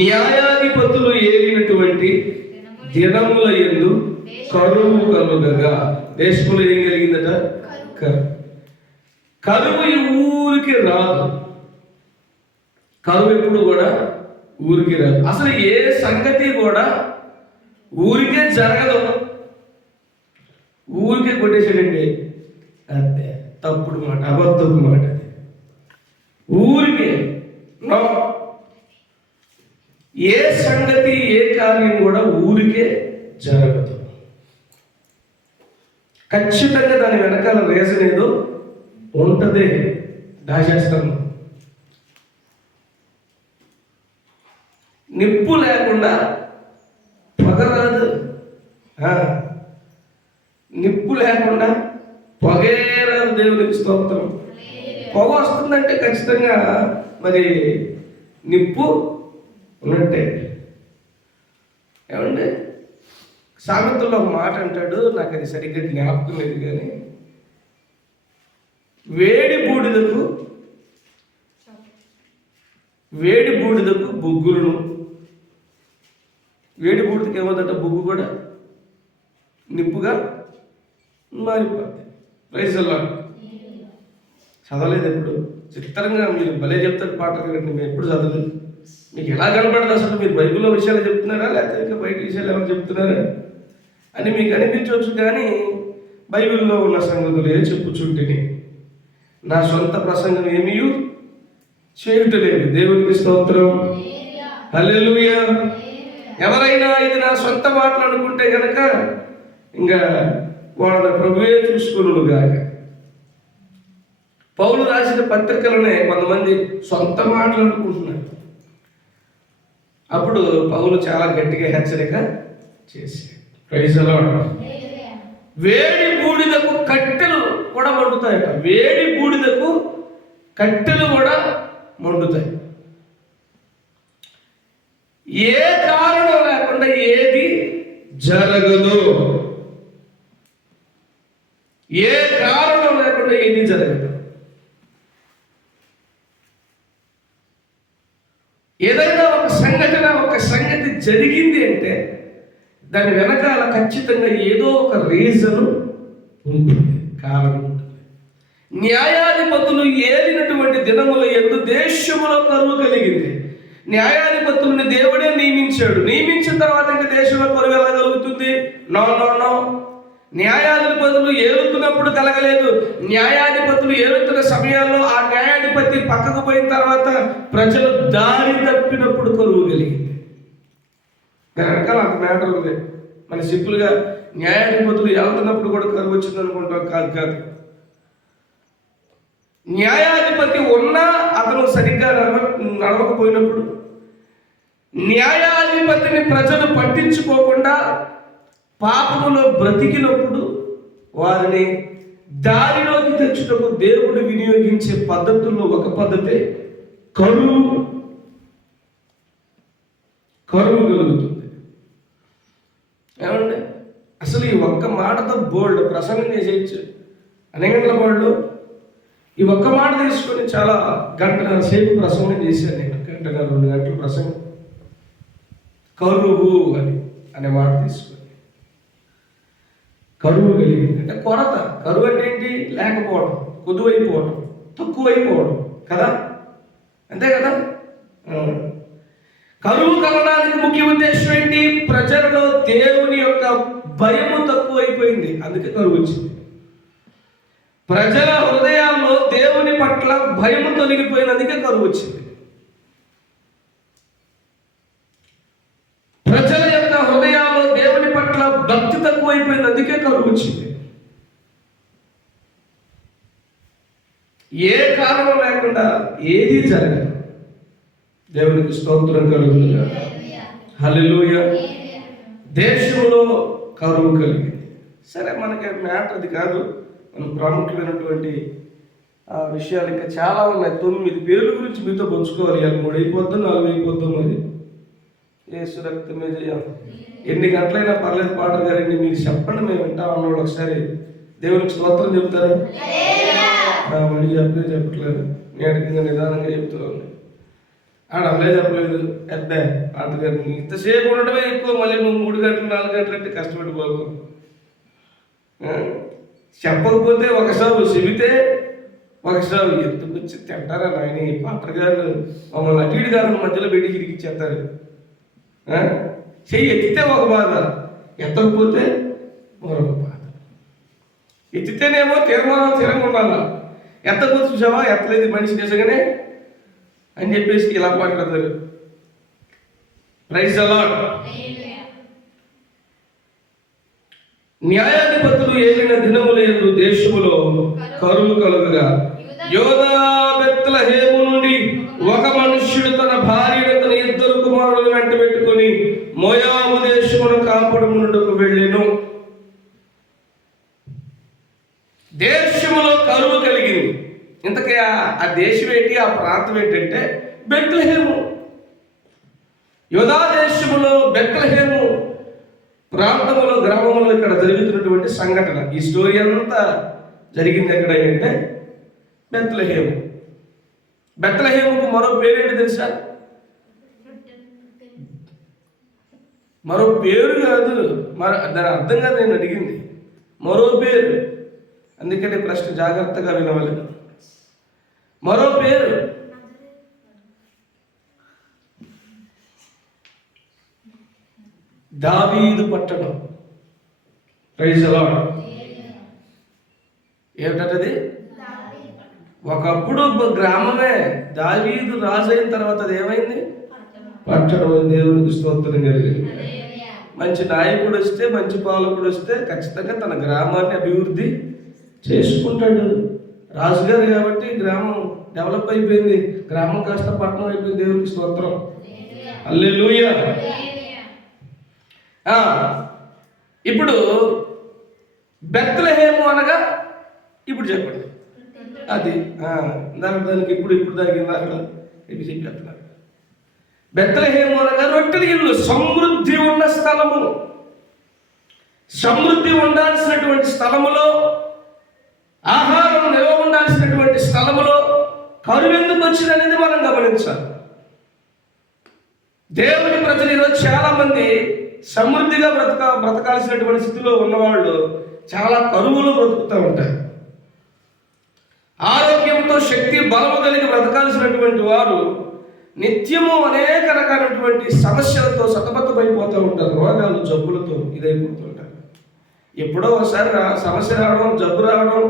న్యాయాధిపతులు ఏలినటువంటి దినముల యందు కరువు కలుగగా. దేశంలో ఏం కలిగిందట? కరువు ఈ ఊరికి రాదు. కరువు ఎప్పుడు కూడా ఊరికి రాదు. అసలు ఏ సంగతి కూడా ఊరికే జరగదు. ఊరికే కొట్టేసాడండి, అంతే. తప్పుడు మాట, అబద్ధపు మాట. ఊరికే నో. ఏ సంగతి ఏ కార్యం కూడా ఊరికే జరగదు. ఖచ్చితంగా దాని వెనకాల రీజన్ ఏదో ఉంటుంది. దాచేస్తాను. నిప్పు లేకుండా పొగ రాదు. నిప్పు లేకుండా పొగే రాదు. దేవునికి స్తోత్రం. పొగ వస్తుందంటే ఖచ్చితంగా మరి నిప్పు ఉన్నట్టే. ఏమండి, సామెతల్లో ఒక మాట అంటాడు, నాకు అది సరిగ్గా జ్ఞాపకం లేదు కానీ, వేడి బూడిదకు బొగ్గులను, వేడి బూడిదకి ఏమవుతుందట? బొగ్గు కూడా నిప్పుగా మారిపోద్ది. ప్రైజ్ అల్లాహ్. చదవలేదు ఎప్పుడు? చిత్రంగా మీరు భలే చెప్తారు పాట కదండి. మీరు ఎప్పుడు చదవలేదు. మీకు ఎలా కనపడదు అసలు? మీరు బైబిల్లో విషయాలు చెప్తున్నారా లేకపోతే ఇంకా బయట విషయాలు ఏమైనా చెప్తున్నారా అని మీకు అనిపించవచ్చు. కానీ బైబిల్లో ఉన్న సంగతులే చెప్పుచుంటిని, నా సొంత ప్రసంగం ఏమీ చేయుటలేదు. దేవునికి స్తోత్రం. హల్లెలూయా. ఎవరైనా ఇది నా సొంత మాటలు అనుకుంటే కనుక ఇంకా వాళ్ళ ప్రభువే చూసుకునుగాక. పౌలు రాసిన పత్రికలనే కొంతమంది సొంత మాటలు అనుకుంటున్నారు. అప్పుడు పౌలు చాలా గట్టిగా హెచ్చరిక చేశాడు. Praise the lord. వేడి బూడిదకు కట్టెలు కూడా మండుతాయట. వేడి బూడిదకు కట్టెలు కూడా మండుతాయి. ఏ కారణం లేకుండా ఏది జరగదు. ఏ కారణం లేకుండా ఏది జరగదు. ఏదైనా ఒక సంగతి జరిగింది అంటే దాని వెనకాల ఖచ్చితంగా ఏదో ఒక రీజన్ ఉంటుంది, కారణం ఉంటుంది. న్యాయాధిపతులు ఏలినటువంటి దినముల యందు దేశములో కరువు కలిగింది. న్యాయాధిపతులను దేవుడే నియమించాడు. నియమించిన తర్వాత ఇంకా దేశంలో కరువు ఎలా కలుగుతుంది? నో. న్యాయాధిపతులు ఏలుతున్నప్పుడు కలగలేదు. న్యాయాధిపతులు ఏలుతున్న సమయాల్లో ఆ న్యాయాధిపతి పక్కకు పోయిన తర్వాత ప్రజలు దారి తప్పినప్పుడు కరువు కలిగింది. దాని వెనకాల అంత మ్యాటర్ ఉంది. మన సింపుల్గా న్యాయాధిపతులు వెళ్తున్నప్పుడు కూడా కరువు వచ్చింది అనుకుంటాం. కాదు. న్యాయాధిపతి ఉన్నా అతను సరిగ్గా నడవకపోయినప్పుడు, న్యాయాధిపతిని ప్రజలు పట్టించుకోకుండా పాపములో బ్రతికినప్పుడు వారిని దారిలోకి తెచ్చుటకు దేవుడు వినియోగించే పద్ధతుల్లో ఒక పద్ధతే కరువు కలుగుతుంది. ఏమండి, అసలు ఈ ఒక్క మాటతో బోల్డ్ ప్రసంగం చేసేయచ్చు. అనేక వాళ్ళు ఈ ఒక్క మాట తీసుకొని చాలా గంటన్నర సేపు ప్రసంగం చేశాను నేను. గంటన్నర 2 గంటల ప్రసంగం. కరువు అనే మాట తీసుకొని, కరువు కలిగింది అంటే కొరత. కరువు అంటే ఏంటి? లేకపోవడం, కొద్దువైపోవడం, తక్కువైపోవడం కదా, అంతే కదా. కరువు కలగడానికి ముఖ్య ఉద్దేశం ఏంటి? ప్రజలలో దేవుని యొక్క భయము తక్కువైపోయింది, అందుకే కరువు వచ్చింది. ప్రజల హృదయాల్లో దేవుని పట్ల భయము తొలగిపోయినందుకే కరువు వచ్చింది. ప్రజల యొక్క హృదయాల్లో దేవుని పట్ల భక్తి తక్కువైపోయినందుకే కరువు వచ్చింది. ఏ కారణం లేకుండా ఏది జరగదు. దేవునికి స్తోత్రం కలుగునుగాక. హల్లెలూయా. దేశంలో కరువు కలిగింది. సరే, మనకి మ్యాటర్ అది కాదు. మన ప్రాముఖ్యమైనటువంటి విషయాలు ఇంకా చాలా ఉన్నాయి. 9 పేర్ల గురించి మీతో పంచుకోవాలి. 3 అయిపోద్దాం, 4 అయిపోద్దాం. మరి యేసు రక్తమే జయం. ఎన్ని గంటలైనా పర్లేదు పాటలు గారండి, మీరు చెప్పండి, మేము వింటాం అన్నవాళ్ళు ఒకసారి దేవునికి స్తోత్రం చెప్తారా? మళ్ళీ చెప్పట్లేదు. నేటికి నిదానంగా చెప్తున్నాను. ఆడ అలే చెప్పలేదు అబ్బే పాటగారు ఇంతసేపు ఉండటమే ఎక్కువ, మళ్ళీ నువ్వు 3 గంటలు 4 గంటలు అంటే కష్టపడిపోకు. చెప్పకపోతే ఒక సాగు చెబితే ఒక సాగు ఎందుకు వచ్చి తింటారా నాయన ఈ పాటగారు మమ్మల్ని అటు గారు మధ్యలో పెట్టి ఇరికిచ్చేస్తారు. చెయ్యి ఎత్తితే ఒక బాధ, ఎత్తకపోతే మరొక బాధ. ఎత్తితేనేమో తీర్మానం స్థిరంగా ఉండాలా, ఎత్తకపోతే చూసావా ఎత్తలేదు మనిషి నిజంగానే అని చెప్పేసి ఇలా మాట్లాడతారు. Praise the lord. న్యాయాధిపతులు ఏలిన దినములందు దేశములో కరువు కలుగుగా యోదా బెత్లెహేము నుండి ఒక మనుష్యుడు తన భార్యను తన 2 కుమారులను వెంట పెట్టుకుని మోయాబు దేశమును కాపాడుటకు వెళ్ళెను. దేశములో కరువు కలిగింది. ఇంతకీ ఆ దేశం ఏంటి, ఆ ప్రాంతం ఏంటంటే బెత్లెహేము. యోదా దేశములో బెత్లెహేము ప్రాంతములో గ్రామంలో ఇక్కడ జరుగుతున్నటువంటి సంఘటన. ఈ స్టోరీ అంతా జరిగింది ఎక్కడ అంటే బెత్లెహేము. బెత్లెహేముకు మరో పేరేంటి తెలుసా? మరో పేరు కాదు, దాని అర్థం కాదు నేను అడిగింది, మరో పేరు. అందుకని ప్రశ్న జాగ్రత్తగా వినవాలి. మరో పేరు దావీదు పట్టణం. Praise the lord. ఏమిటది? ఒకప్పుడు గ్రామమే, దావీదు రాజు అయిన తర్వాత అది ఏమైంది? పట్టణం. దేవునికి స్తోత్రం కలిగింది. మంచి నాయకుడు వస్తే, మంచి పాలకుడు వస్తే ఖచ్చితంగా తన గ్రామాన్ని అభివృద్ధి చేసుకుంటాడు. రాజుగారు కాబట్టి గ్రామం డెవలప్ అయిపోయింది, గ్రామం కాస్త పట్టణం అయిపోయింది. దేవునికి స్తోత్రం. హల్లెలూయా. ఇప్పుడు బెత్లెహేము అనగా ఇప్పుడు చెప్పండి అది దానికి ఇప్పుడు దానికి చెప్పేస్తున్నారు. బెత్లెహేము అనగా రొట్టెల ఇల్లు, సమృద్ధి ఉన్న స్థలము. సమృద్ధి ఉండాల్సినటువంటి స్థలములో, ఆహారం నిల్వ ఉండాల్సినటువంటి స్థలములో కరువు ఎందుకు వచ్చిందనేది మనం గమనించాలి. దేవుని ప్రజలు ఈరోజు చాలా మంది సమృద్ధిగా బ్రతకాల్సినటువంటి స్థితిలో ఉన్నవాళ్ళు చాలా కరువులో బ్రతుకుతూ ఉంటారు. ఆరోగ్యంతో శక్తి బలము కలిగి బ్రతకాల్సినటువంటి వారు నిత్యము అనేక రకాలైనటువంటి సమస్యలతో సతమతమైపోతూ ఉంటారు. రోగాలు, జబ్బులతో ఇదైపోతుంటారు. ఎప్పుడో ఒకసారి సమస్య రావడం, జబ్బు రావడం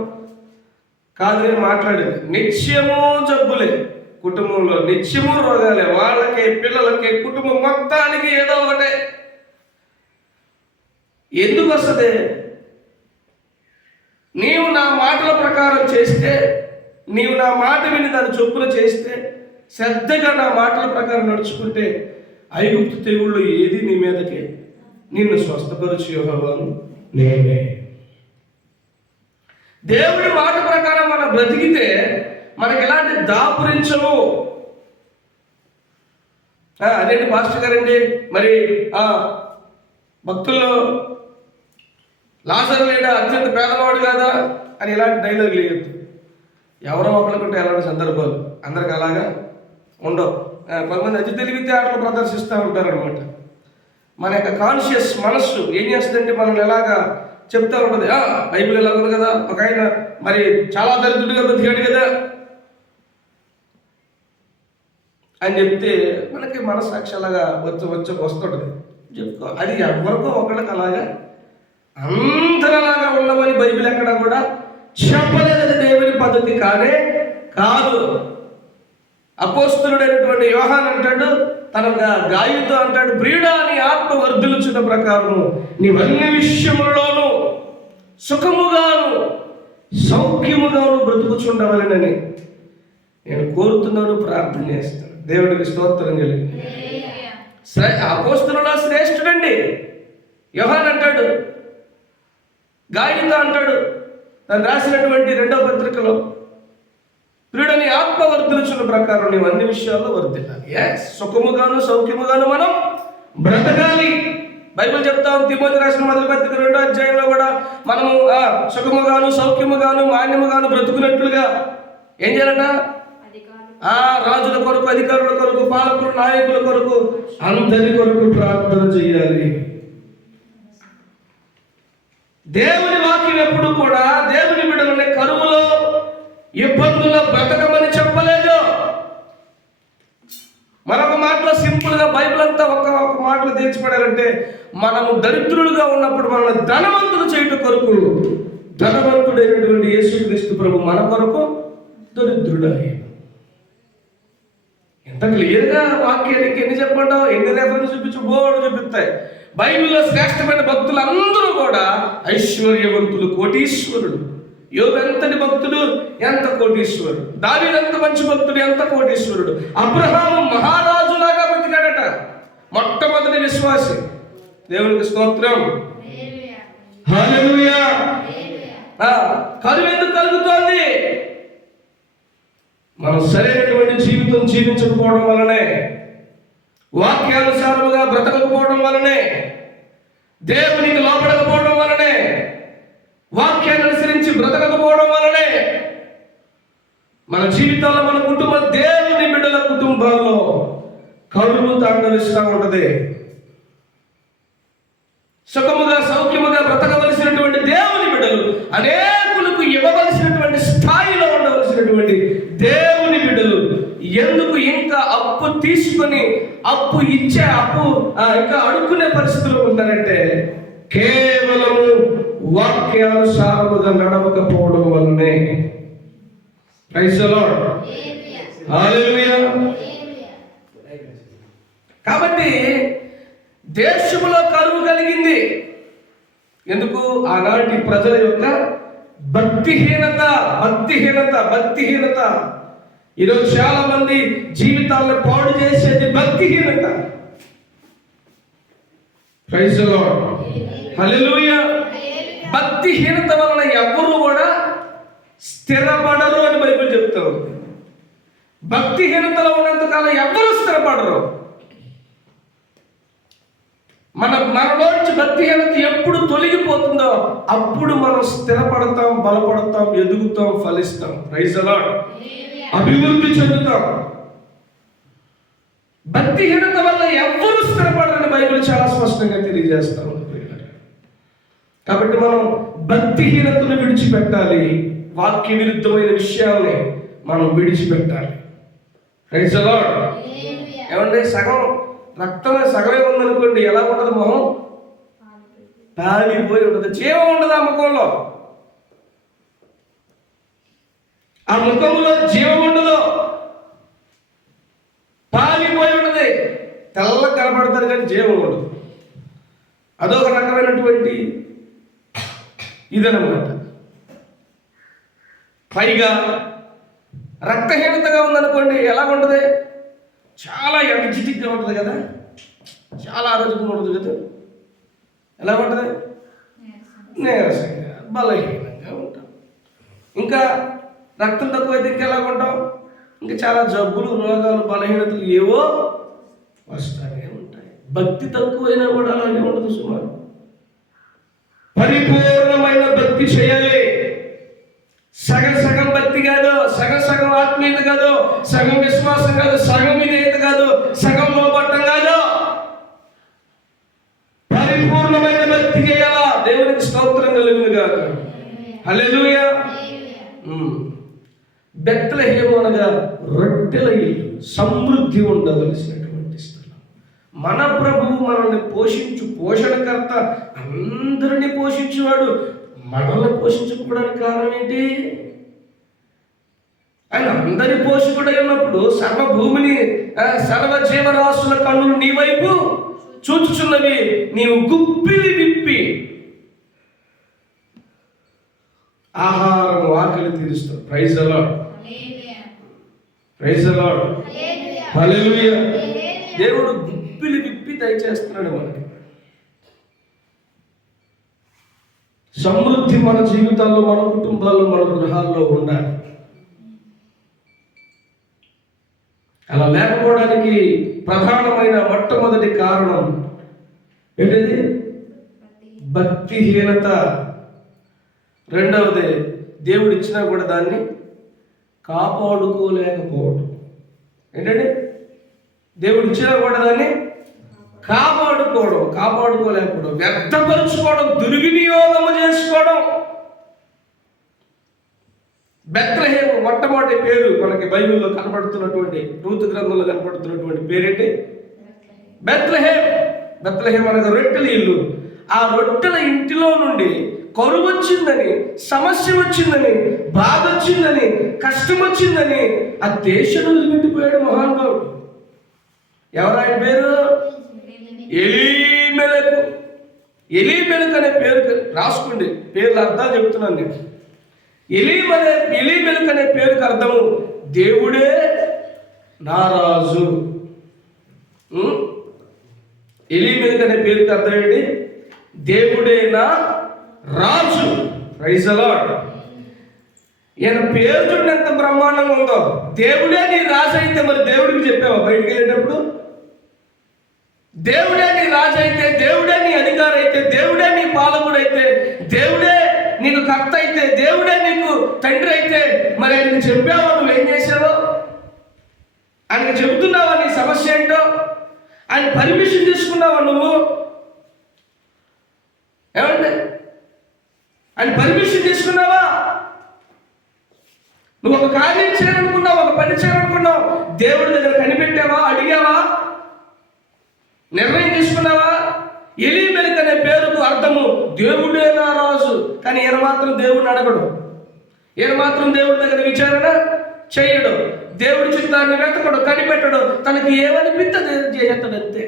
కాదని మాట్లాడేది. నిత్యము జబ్బులే, కుటుంబంలో నిత్యము రోగాలే, వాళ్ళకి, పిల్లలకి, కుటుంబం మొత్తానికి ఏదో ఒకటే. ఎందుకు వస్తుంది? నీవు నా మాటల ప్రకారం చేస్తే, నీవు నా మాట విని దాని చొప్పున చేస్తే, శ్రద్ధగా నా మాటల ప్రకారం నడుచుకుంటే ఐగుప్తు తెగుళ్ళు ఏది నీ మీదకి నిన్ను స్వస్థపరచు యెహోవాను నేనే. దేవుడి మాట ప్రకారం మనం బ్రతికితే మనకి ఎలాంటి దాపురించవు. అదేంటి పాస్టర్ గారండి, మరి భక్తుల్లో లాజరు లేడా, అత్యంత పేదవాడు కాదా అని ఇలాంటి డైలాగ్ లేదు. ఎవరో ఒకరికుంటే ఎలాంటి సందర్భాలు, అందరికి అలాగా ఉండవు. కొంతమంది అతి తెలివితే ఆటలు ప్రదర్శిస్తూ ఉంటారనమాట. మన యొక్క కాన్షియస్ మనస్సు ఏం చేస్తుందంటే మనల్ని ఎలాగా చెప్తూ ఉంటుంది. బైబిల్ ఎలా ఉంది కదా, ఒక ఆయన మరి చాలా దరిద్రుడిగా బ్రతికాడు కదా అని చెప్తే మనకి మనస్సాక్షి అలాగా వస్తుంటుంది. చెప్పుకో, అది ఎవరికో ఒకళ్ళకి అలాగా అందరలాగా ఉండమని బైబిల్ ఎక్కడ కూడా చెప్పలేదు. దేవుని పద్ధతి కానే కాదు. అపోస్తలుడైనటువంటి యోహాన్ అంటాడు, తన గాయతో అంటాడు, ప్రియుడా నీ ఆత్మ వర్ధిల్లుచున్న ప్రకారం నీవన్ని విషయములలోనూ సుఖముగాను సౌఖ్యముగాను బ్రతుకుచుండవలెనని నేను కోరుతున్నాను, ప్రార్థన చేస్తాను. దేవుడికి స్తోత్రం కలిగి. అపోస్తలులో శ్రేష్ఠుడండి యోహాన్ అంటాడు, గాయతో అంటాడు తను రాసినటువంటి 2వ పత్రికలో, ప్రియుడని ఆత్మ వర్ధిల్లుచున్న ప్రకారం నీవు అన్ని విషయాల్లో వర్ధిల్లాలి. సుఖముగాను సౌఖ్యముగాను మనం బ్రతకాలి. బైబిల్ చెప్తాం, తిమోతి రాసిన మొదటి పత్రిక 2వ అధ్యాయంలో కూడా మనము సుఖముగాను సౌఖ్యముగాను మాన్యముగాను బ్రతుకున్నట్లుగా ఏం చేయాలట? ఆ రాజుల కొరకు, అధికారుల కొరకు, పాలకుల, నాయకుల కొరకు, అందరి కొరకు ప్రార్థన చేయాలి. దేవుని వాక్యం ఎప్పుడు కూడా దేవుని బిడ్డలనే కరువులో, ఇబ్బందుల్లో బ్రతకమని చెప్పలేదు. మరొక మాటలో సింపుల్ గా బైబిల్ అంతా ఒక మాటలో తెచ్చిపడాలంటే, మనము దరిద్రులుగా ఉన్నప్పుడు మనల్ని ధనవంతులు చేయటం కొరకు ధనవంతుడైనటువంటి యేసుక్రీస్తు ప్రభు మన కొరకు దరిద్రుడయ్యాడు. ఎంత క్లియర్గా వాక్యానికి ఎన్ని చెప్పంటావు, ఎన్ని రెఫరెన్స్ చూపించు, బోర్డు చూపిస్తాయి. బైబిల్లో శ్రేష్టమైన భక్తులు అందరూ కూడా ఐశ్వర్యవంతులు, కోటీశ్వరుడు. యోబు ఎంతటి భక్తుడు, ఎంత కోటీశ్వరుడు. దావీదు ఎంత మంచి భక్తుడు, ఎంత కోటీశ్వరుడు. అబ్రహాము మహారాజులాగా బతికాడట, మొట్టమొదటి విశ్వాసి. దేవునికి స్తోత్రం, హల్లెలూయా. కరువు ఎందుకు కలుగుతోంది? మనం సరైనటువంటి జీవితం జీవించకపోవడం వలనే, వాక్యానుసారముగా బ్రతకకపోవడం వలనే, దేవునికి లోపడకపోవడం వలనే, వాక్యాన్ని అనుసరించి బ్రతకకపోవడం వలనే మన జీవితాల్లో, మన కుటుంబ, దేవుని బిడ్డల కుటుంబాల్లో కరువు తాండవిస్తూ ఉంటది. సుఖముగా సౌఖ్యముగా బ్రతకవలసినటువంటి దేవుని బిడ్డలు, అనేకులకు ఇవ్వవలసినటువంటి స్థాయిలో ఉండవలసినటువంటి దేవుని బిడ్డలు ఎందుకు ఇంకా అప్పు తీసుకొని, అప్పు ఇచ్చే, ఇంకా అడుక్కునే పరిస్థితుల్లో ఉంటారంటే, కేవలము వాక్యానుసారముగా నడవకపోవడం వల్లనే. ప్రైజ్ ది లార్డ్, హల్లెలూయా. కాబట్టి దేశములో కరువు కలిగింది. ఎందుకు? ఆనాటి ప్రజల యొక్క భక్తిహీనత. ఈరోజు చాలా మంది జీవితాలను పాడు చేసేది భక్తిహీనత. ప్రైజ్ ది లార్డ్, హల్లెలూయా. భక్తిహీనత వలన ఎవరు కూడా స్థిరపడరు అని బైబిల్ చెప్తా ఉంది. భక్తిహీనతలో ఉన్నంతకాలం ఎవరు స్థిరపడరు. మనలోంచి భక్తిహీనత ఎప్పుడు తొలగిపోతుందో అప్పుడు మనం స్థిరపడతాం, బలపడతాం, ఎదుగుతాం, ఫలిస్తాం. ప్రైజ్ ది లార్డ్, అభివృద్ధి చెందుతాం. భక్తిహీనత వల్ల ఎవ్వరూ స్థిరపడరని బైబిల్ చాలా స్పష్టంగా తెలియజేస్తాం. కాబట్టి మనం భక్తిహీనతను విడిచిపెట్టాలి, వాక్య విరుద్ధమైన విషయాల్ని మనం విడిచిపెట్టాలి. Praise the lord. ఏమంటే సగం రక్తమే సగమే ఉందనుకోండి, ఎలా ఉండదు? మొహం పాలిపోయి ఉండదు, జీవం ఉండదు ఆ ముఖంలో. ఆ ముఖంలో జీవం ఉండదు, పాలిపోయి ఉండదు. తెల్ల కనపడతారు కానీ జీవం ఉండదు. అదొక రకమైనటువంటి ఇదనమాట. పైగా రక్తహీనతగా ఉందనుకోండి, ఎలా ఉంటుంది? చాలా ఎనర్జెటిక్గా ఉంటుంది కదా, చాలా ఆరోగ్యంగా ఉంటుంది కదా. ఎలా ఉంటుంది? నీరసంగా, బలహీనంగా ఉంటాం. ఇంకా రక్తం తక్కువైతే ఇంకెలా ఉంటాం? ఇంకా చాలా జబ్బులు, రోగాలు, బలహీనతలు ఏవో వస్తానే ఉంటాయి. భక్తి తక్కువైనా కూడా అలాగే ఉండదు సుమారు. పరిపూర్ణమైన భక్తి చేయాలి. సగం భక్తి కాదు, సగం ఆత్మీయత కాదు, సగం విశ్వాసం కాదు, సగం విధేయత కాదు, సగం లోపట్టం కాదు. పరిపూర్ణమైన భక్తి చేయాలా. దేవునికి స్తోత్రం కలుగును గాక, హల్లెలూయా. బెత్లెహేము అనగా రొట్టెల ఇల్లు, సమృద్ధి ఉండవలసినటువంటి స్థలం. మన ప్రభువు మనల్ని పోషణకర్త, అందరినీ పోషించేవాడు. మనల్ని పోషించుకోవడానికి కారణం ఏంటి? ఆయన అందరి పోషకుడై ఉన్నప్పుడు సర్వభూమిని, సర్వ జీవరాశుల కన్నులు నీ వైపు చూచుచున్నవి. నీవు గుప్పిలి విప్పి ఆహారం, ఆకలి తీరుస్తావు. Praise the lord, praise the lord, hallelujah. దేవుడు గుప్పిలి విప్పి దయచేస్తున్నాడు మనకి. సమృద్ధి మన జీవితాల్లో, మన కుటుంబాల్లో, మన గృహాల్లో ఉండాలి. అలా లేకపోవడానికి ప్రధానమైన మొట్టమొదటి కారణం ఏంటిది? భక్తిహీనత. రెండవది, దేవుడు ఇచ్చినా కూడా దాన్ని కాపాడుకోలేకపోవడం. ఏంటండి? దేవుడు ఇచ్చినా కూడా దాన్ని కాపాడుకోలేకపోవడం, వ్యర్థపరుచుకోవడం, దుర్వినియోగము చేసుకోవడం. బెత్లెహేము మొట్టమొదటి పేరు మనకి బైబిల్లో కనబడుతున్నటువంటి, రూతు గ్రంథంలో కనబడుతున్నటువంటి పేరేంటి? బెత్లెహేం. బెత్లెహేం అనగా రొట్టెల ఇల్లు. ఆ రొట్టెల ఇంటిలో నుండి కరువు వచ్చిందని, సమస్య వచ్చిందని, బాధ వచ్చిందని, కష్టం వచ్చిందని ఆ దేశం వదిలిపెట్టిపోయాడు మహానుభావుడు. ఎవరు ఆయన పేరు? ఎలీమెలకు. ఎలీమెలకు అనే పేరు రాసుకోండి, పేర్ల అర్థాలు చెప్తున్నాను నేను. ఎలీమెలకు అనే పేరుకి అర్థము దేవుడే నా రాజు. ఎలీమెలకు అనే పేరుకి అర్థం ఏంటి? దేవుడే నా రాజు. Praise the lord. ఈయన పేరు చూడండి ఎంత బ్రహ్మాండంగా ఉందో. దేవుడే నీ రాజు అయితే మరి దేవుడికి చెప్పావా బయటికి వెళ్ళేటప్పుడు? దేవుడే నీ రాజు అయితే, దేవుడే నీ అధికారి అయితే, దేవుడే నీ పాలకుడు అయితే, దేవుడే నీకు కర్త అయితే, దేవుడే నీకు తండ్రి అయితే, మరి ఆయనకు చెప్పావా? నువ్వేం చేసావో? ఆయనకు చెబుతున్నావా నీ సమస్య ఏంటో? ఆయన పర్మిషన్ తీసుకున్నావా నువ్వు? ఏమండి? ఆయన పర్మిషన్ తీసుకున్నావా? నువ్వు ఒక కార్యం చేయాలనుకున్నావు, ఒక పని చేయాలనుకున్నావు, దేవుడి దగ్గర కనిపెట్టావా? అడిగావా? నిర్ణయం తీసుకున్నావా? ఎలీమెలకు అనే పేరుకు అర్థము దేవుడే నా రాజు. కానీ ఈయన మాత్రం దేవుడిని అడగడు, ఈయన మాత్రం దేవుడి దగ్గర విచారణ చేయడు, దేవుడి చిత్తాన్ని వెతకడు, కనిపెట్టడు. తనకి ఏమనిపిస్తే చేసేస్తాడు అంతే.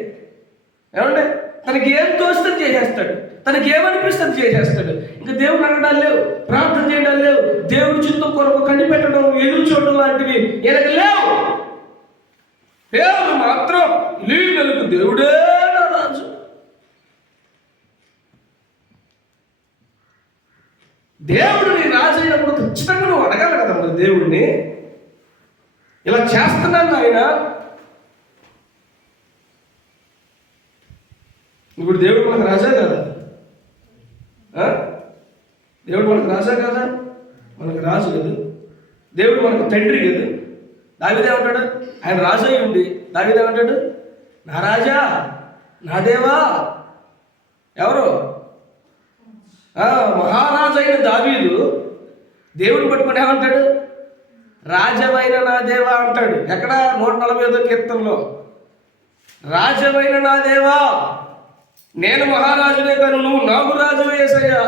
ఏమంటే తనకి ఏం తోస్తుంది చేసేస్తాడు, తనకి ఏమనిపిస్తుంది చేసేస్తాడు. ఇంకా దేవుడు అడగడాలు లేవు, ప్రార్థన చేయడాలు లేవు, దేవుడి చిత్తం కొరకు కనిపెట్టడం, ఎదురు చూడడం లాంటివి ఈయనకు లేవు. పేరు మాత్రం ఎలీమెలకు దేవుడే నా రాజు. దేవుడు నీ రాజు అయినప్పుడు ఖచ్చితంగా నువ్వు అడగాలి కదా మరి దేవుడిని, ఇలా చేస్తున్నాను ఆయన. ఇప్పుడు దేవుడు మనకు రాజా కదా? దేవుడు మనకు రాజా కదా? మనకు రాజు కదా. దేవుడు మనకు తండ్రి కదా. దావీదేమంటాడు? ఆయన రాజు అయి ఉండి దావీదేమంటాడు? నా రాజా, నా దేవా. ఎవరు? మహారాజు అయిన దావీదు దేవుడిని పట్టుకుని ఏమంటాడు? రాజవైన నా దేవా అంటాడు. ఎక్కడ? 145వ కీర్తనలో. రాజవైన నా దేవా, నేను మహారాజునే కాను, నువ్వు నాకు రాజు యేసయ్యా,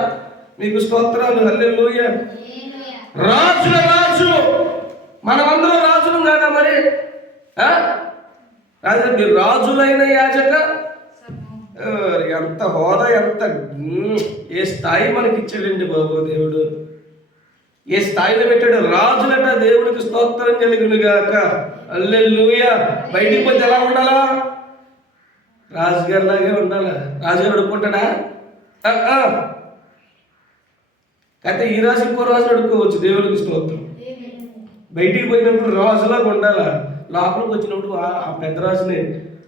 నీకు స్తోత్రాలు, హల్లెలూయా. రాజుల రాజు. మనమందరం రాజులు కాదా మరి? రాజు, మీరు రాజులైన యాజక. ఎంత హోదా, ఎంత ఏ స్థాయి మనకి ఇచ్చాడండి బాబు దేవుడు. ఏ స్థాయిలో పెట్టాడు? రాజులట దేవుడికి స్తోత్రం కలుగునుగాక, హల్లెలూయా. బయటికి పోతే ఎలా ఉండాలా? రాజుగారి లాగే ఉండాలా? రాజుగారు అడుక్కుంటాడా? అయితే ఈ రాజు ఇంకో రాజు అడుక్కోవచ్చు, దేవుడికి స్తోత్రం. బయటికి పోయినప్పుడు రాజులాగా ఉండాలా, లోపలికి వచ్చినప్పుడు ఆ పెద్ద రాజుని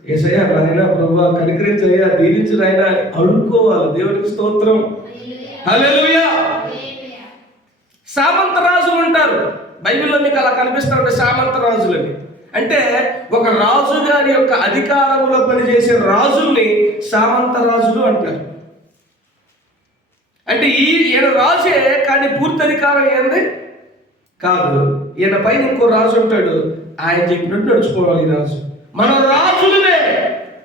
యేసయ్యా నాయనా ప్రభువా కనికరించయ్యా, దీవించు నాయనా అడుక్కోవాలి. దేవుడికి స్తోత్రం, హల్లెలూయా. సామంత రాజులు ఉంటారు బైబిల్లో, మీకు అలా కనిపిస్తారంటే సామంత రాజులని. అంటే ఒక రాజు గారి యొక్క అధికారంలో పనిచేసే రాజుల్ని సామంత రాజులు అంటారు. అంటే ఈయన రాజే, కానీ పూర్తి అధికారం ఏంది కాదు. ఈయన పైన ఇంకో రాజు ఉంటాడు, ఆయన చెప్పినట్టు నడుచుకోవాలి ఈ రాజు. మన రాజులనే,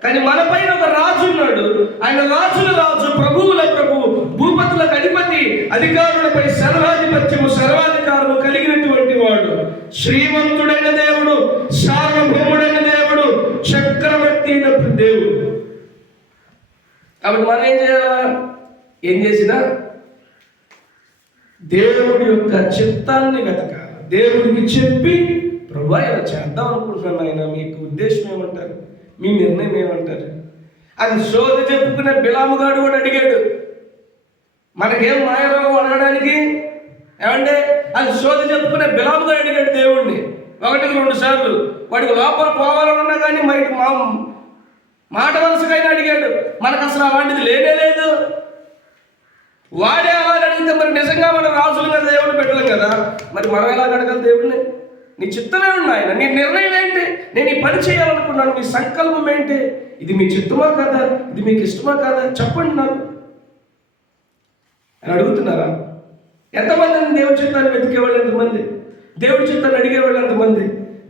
కానీ మన పైన ఒక రాజు ఉన్నాడు. ఆయన రాజుల రాజు, ప్రభువుల ప్రభువు, భూపతులకు అధిపతి, అధికారులపై సర్వాధిపత్యము, సర్వాధికారము కలిగినటువంటి వాడు, శ్రీమంతుడైన దేవుడు, సార్వభౌముడైన దేవుడు, చక్రవర్తి అయిన దేవుడు. కాబట్టి మనం ఏం చేయాలా? ఏం చేసినా దేవుడి యొక్క చిత్తాన్ని వెతకాలి. దేవుడికి చెప్పి, ప్రభువా ఇలా చేద్దాం అనుకుంటున్నాను ఆయన, మీకు ఉద్దేశం ఏమంటారు, మీ నిర్ణయం ఏమంటారు? అది సోది చెప్పుకునే బిలాముగాడు కూడా అడిగాడు. మనకేం మాయరోగం అడగడానికి? ఏమంటే అది సోది చెప్పుకునే బిలాముగాడు అడిగాడు దేవుడిని 1-2 సార్లు. వాడికి లోపల పోవాలనున్నా కానీ మాట వలసకైనా అడిగాడు. మనకు అసలు అలాంటిది లేనే లేదు. వాడే అలా అడిగితే మరి నిజంగా మన రాజులు కదా, దేవుడిని పెట్టలేం కదా, మరి మనం ఎలా అడగాలి దేవుడిని? నీ చిత్తమే ఆయన, నీ నిర్ణయం ఏంటి? నేను ఈ పని చేయాలనుకున్నాను, మీ సంకల్పం ఏంటి? ఇది మీ చిత్తమా కాదా? ఇది మీకు ఇష్టమా కాదా? చెప్పండి నాకు అని అడుగుతున్నారా? ఎంతమంది దేవుడి చిత్తాన్ని వెతికేవాళ్ళు ఎంతమంది? దేవుడి చిత్తాన్ని అడిగేవాళ్ళు ఎంతమంది?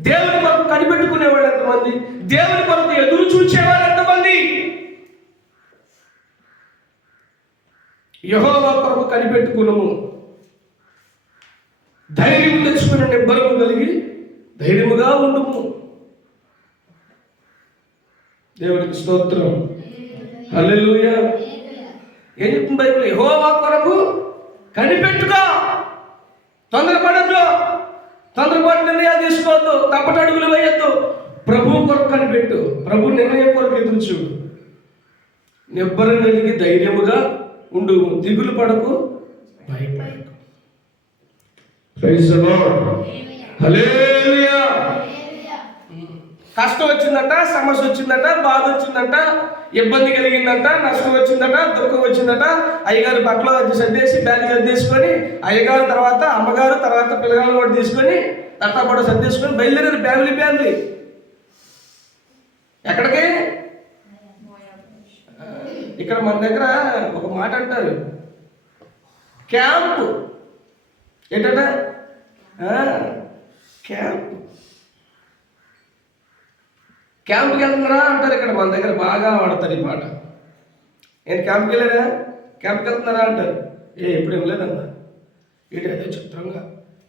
దేవుని కొరకు కనిపెట్టుకునేవాళ్ళు ఎంతమంది? దేవుని కొరకు ఎదురు చూసేవాళ్ళు ఎంతమంది? యెహోవా కొరకు కనిపెట్టుకున్నాము, ధైర్యం తెచ్చుకుని నిబ్బరము కలిగి ధైర్యముగా ఉండుము. దేవునికి స్తోత్రం, హల్లెలూయా. ఏం చెప్తుంది బైబిల్? యెహోవా కొరకు కనిపెట్టుకో, తొందరపడద్దు, తొందరపాటు నిర్ణయాలు తీసుకోవద్దు, తప్పటి అడుగులు వేయొద్దు. ప్రభు కొరకు కనిపెట్టు, ప్రభు నిర్ణయం కొరకు ఎదురు చూడు, నిబ్బరం కలిగి ధైర్యముగా ఉండు, దిగులు పడకు, భయపడకు. ప్రైజ్ ది లార్డ్, హల్లెలూయా. కష్టం వచ్చిందంట, సమస్య వచ్చిందట, బాధ వచ్చిందంట, ఇబ్బంది కలిగిందంట, నష్టం వచ్చిందట, దుఃఖం వచ్చిందట. అయ్యగారు బట్టలు సర్దేసి బ్యాగ్ సర్దేసుకొని, అయ్యగారు తర్వాత అమ్మగారు తర్వాత పిల్లగాళ్ళు కూడా తీసుకొని తట్టపడ సర్దేసుకొని బయలుదేరారు. ఫ్యామిలీ ఎక్కడికి? ఇక్కడ మన దగ్గర ఒక మాట అంటారు, క్యాంపు. ఏంటట? క్యాంప్కి వెళ్తున్నారా అంటారు. ఇక్కడ మన దగ్గర బాగా వాడతారు ఈ మాట. నేను క్యాంప్కి వెళ్ళారా? క్యాంప్కి వెళ్తున్నారా అంటారు. ఎప్పుడు వెళ్ళలేదన్నా. ఏంటి అదే చిత్రంగా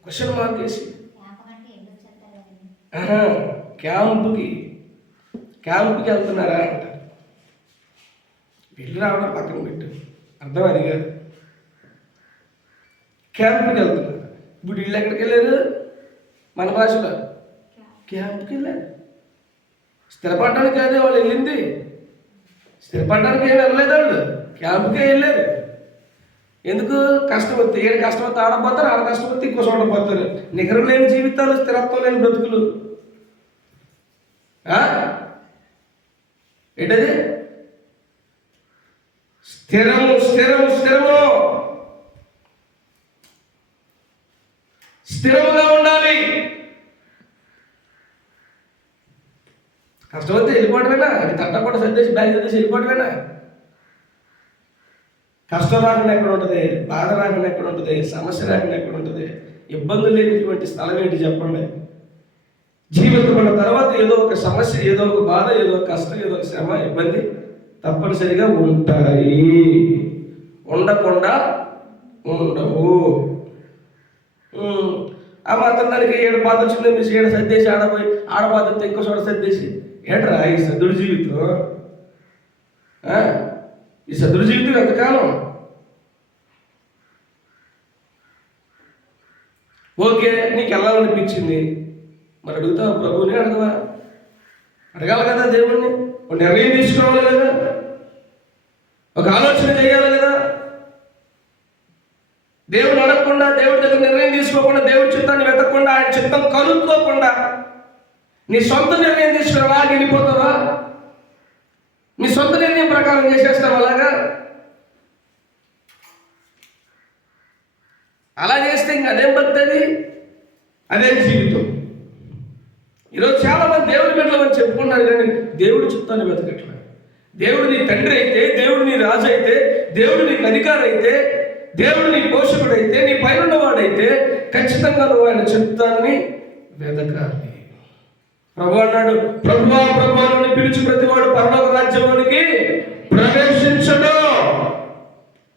క్వశ్చన్ మార్క్ వేసి క్యాంప్కి వెళ్తున్నారా అంటారు. వెళ్ళి రావడం పక్కన పెట్టు, అర్థం అది కాదు. క్యాంప్కి వెళ్తున్నారు. ఇప్పుడు వీళ్ళు ఎక్కడికి వెళ్ళారు? మన భాషలో క్యాంప్కి వెళ్ళారు. స్థిరపడడానికి కాదే వాళ్ళు వెళ్ళింది, స్థిరపడడానికి ఏమి వెళ్ళలేదు, వాళ్ళు క్యాంప్కే వెళ్ళారు. ఎందుకు? కష్టం వస్తే ఏడు కష్టం వస్తే ఆడపోతారు, ఆడ కష్టం వస్తే ఇంకో చోట పోతారు. నిగరం లేని జీవితాలు, స్థిరత్వం లేని బ్రతుకులు. ఏంటది? స్థిరము స్థిరము స్థిరము స్థిరముగా ఉండాలి. కష్టమైతే వెళ్ళిపోవటమేనా? అది తట్టకుండా సర్దేసి బ్యాగ్ సర్దేసి వెళ్ళిపోవటమేనా? కష్టం రాకుండా ఎక్కడ ఉంటుంది? బాధ రాకుండా ఎక్కడ ఉంటుంది? సమస్య రాకుండా ఎక్కడ ఉంటుంది? ఇబ్బందులు లేనిటువంటి స్థలం ఏంటి చెప్పండి? జీవితం ఉన్న తర్వాత ఏదో ఒక సమస్య, ఏదో ఒక బాధ, ఏదో ఒక కష్టం, ఏదో ఒక శ్రమ, ఇబ్బంది తప్పనిసరిగా ఉంటాయి. ఉండకుండా ఉండవు. ఆ మాత్రం దానికి ఏడు బాధ వచ్చింది, మీరు ఏడు సర్దేసి ఆడపోయి ఆడబాధ వస్తే ఇంకో చోట సర్దేసి ఏట్రా ఈ సద్దుడి జీవితం? ఈ సద్దుడి జీవితం ఎంతకాలం? ఓకే, నీకు వెళ్ళాలనిపించింది, మరి అడుగుతావు ప్రభువుని? అడగవా? అడగాలి కదా దేవుణ్ణి. ఒక నిర్ణయం తీసుకోవాలి కదా, ఒక ఆలోచన చేయాలి కదా. దేవుని అడగకుండా, దేవుడి దగ్గర నిర్ణయం తీసుకోకుండా, దేవుడి చిత్తాన్ని వెతకకుండా, ఆయన చిత్తం కనుక్కోకుండా నీ సొంత నిర్ణయం తీసుకురావా? వెళ్ళిపోతావా? నీ సొంత నిర్ణయం ప్రకారం చేసేస్తావు. అలాగా అలా చేస్తే ఇంక అదేం బతుంది? అదేం జీవితం? ఈరోజు చాలా మంది దేవుడి బిడ్డలు అని చెప్పుకుంటారు, కానీ దేవుడి చిత్తాన్ని వెతకట్లేదు. దేవుడు నీ తండ్రి అయితే, దేవుడు నీ రాజు అయితే, దేవుడు నీకు అధికారి అయితే, దేవుడు నీ పోషకుడైతే, నీ పైన వాడైతే ఖచ్చితంగా నువ్వు ఆయన చిత్తాన్ని వెతకాలి. ప్రభు అన్నాడు, ప్రభువా ప్రభువుని పిలిచి ప్రతివాడు పరలోక రాజ్యంలోనికి ప్రవేశించడు.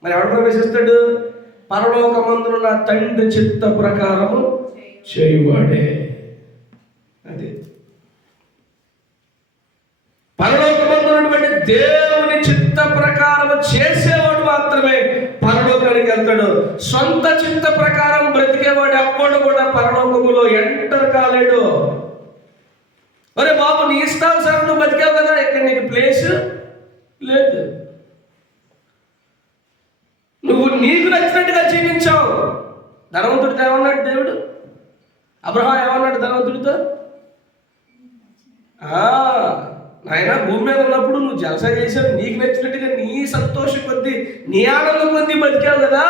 మరి ఎవడు ప్రవేశిస్తాడు? పరలోకమందున తండ్రి చిత్త ప్రకారము చేయువాడే. అదే పరలోకమందున్నటువంటి దేవుని చిత్త ప్రకారం చేసేవాడు మాత్రమే పరలోకానికి వెళ్తాడు. సొంత చిత్త ప్రకారం బ్రతికేవాడు అప్పుడు కూడా పరలోకములో ఎంటర్ కాలేడు. అరే బాబు, నీ ఇష్టానుసారం నువ్వు బతికావు కదా, ఇక్కడ నీకు ప్లేస్ లేదు. నువ్వు నీకు నచ్చినట్టుగా జీవించావు. ధనవంతుడితో ఏమన్నాడు దేవుడు? అబ్రహాం ఏమన్నాడు ధనవంతుడితో? నాయన భూమి మీద ఉన్నప్పుడు నువ్వు జలసా చేసావు, నీకు నచ్చినట్టుగా నీ సంతోషం కొద్దీ, నీ ఆనందం కొద్దీ బతికావు కదా.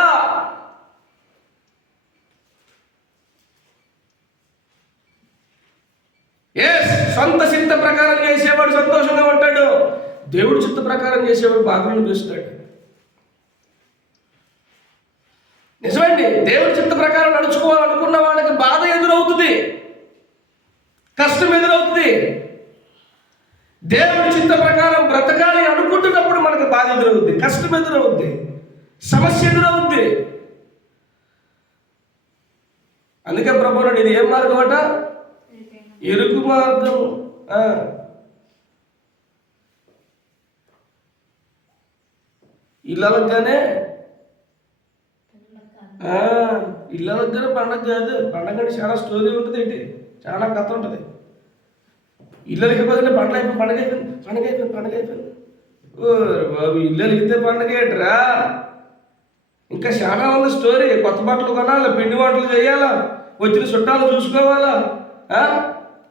సొంత చిత్త ప్రకారం చేసేవాడు సంతోషంగా ఉంటాడు, దేవుడి చిత్త ప్రకారం చేసేవాడు బాధను అనిపిస్తాడు. నిజమండి, దేవుడి చిత్త ప్రకారం నడుచుకోవాలనుకున్న వాళ్ళకి బాధ ఎదురవుతుంది, కష్టం ఎదురవుతుంది. దేవుడి చిత్త ప్రకారం బ్రతకాలి అనుకుంటున్నప్పుడు మనకు బాధ ఎదురవుద్ది, కష్టం ఎదురవుద్ది, సమస్య ఎదురవుద్ది. అందుకే ప్రభు నాడు ఇది ఏం మార్గం అట? ఇరుకు మార్గం. ఇళ్ళగానే పండగ కాదు. పండగ అంటే చాలా స్టోరీ ఉంటుంది, ఏంటి చాలా కథ ఉంటుంది. ఇళ్ళకి బదిలీ పండగ అయిపోయింది. ఓ బాబు, ఇల్లు వెలిగితే పండగ ఏంట్రా? ఇంకా చాలా ఉంది స్టోరీ. కొత్త బట్టలు కొనాలా, పిండి వంటలు చేయాలా, వచ్చిన చుట్టాలు చూసుకోవాలా,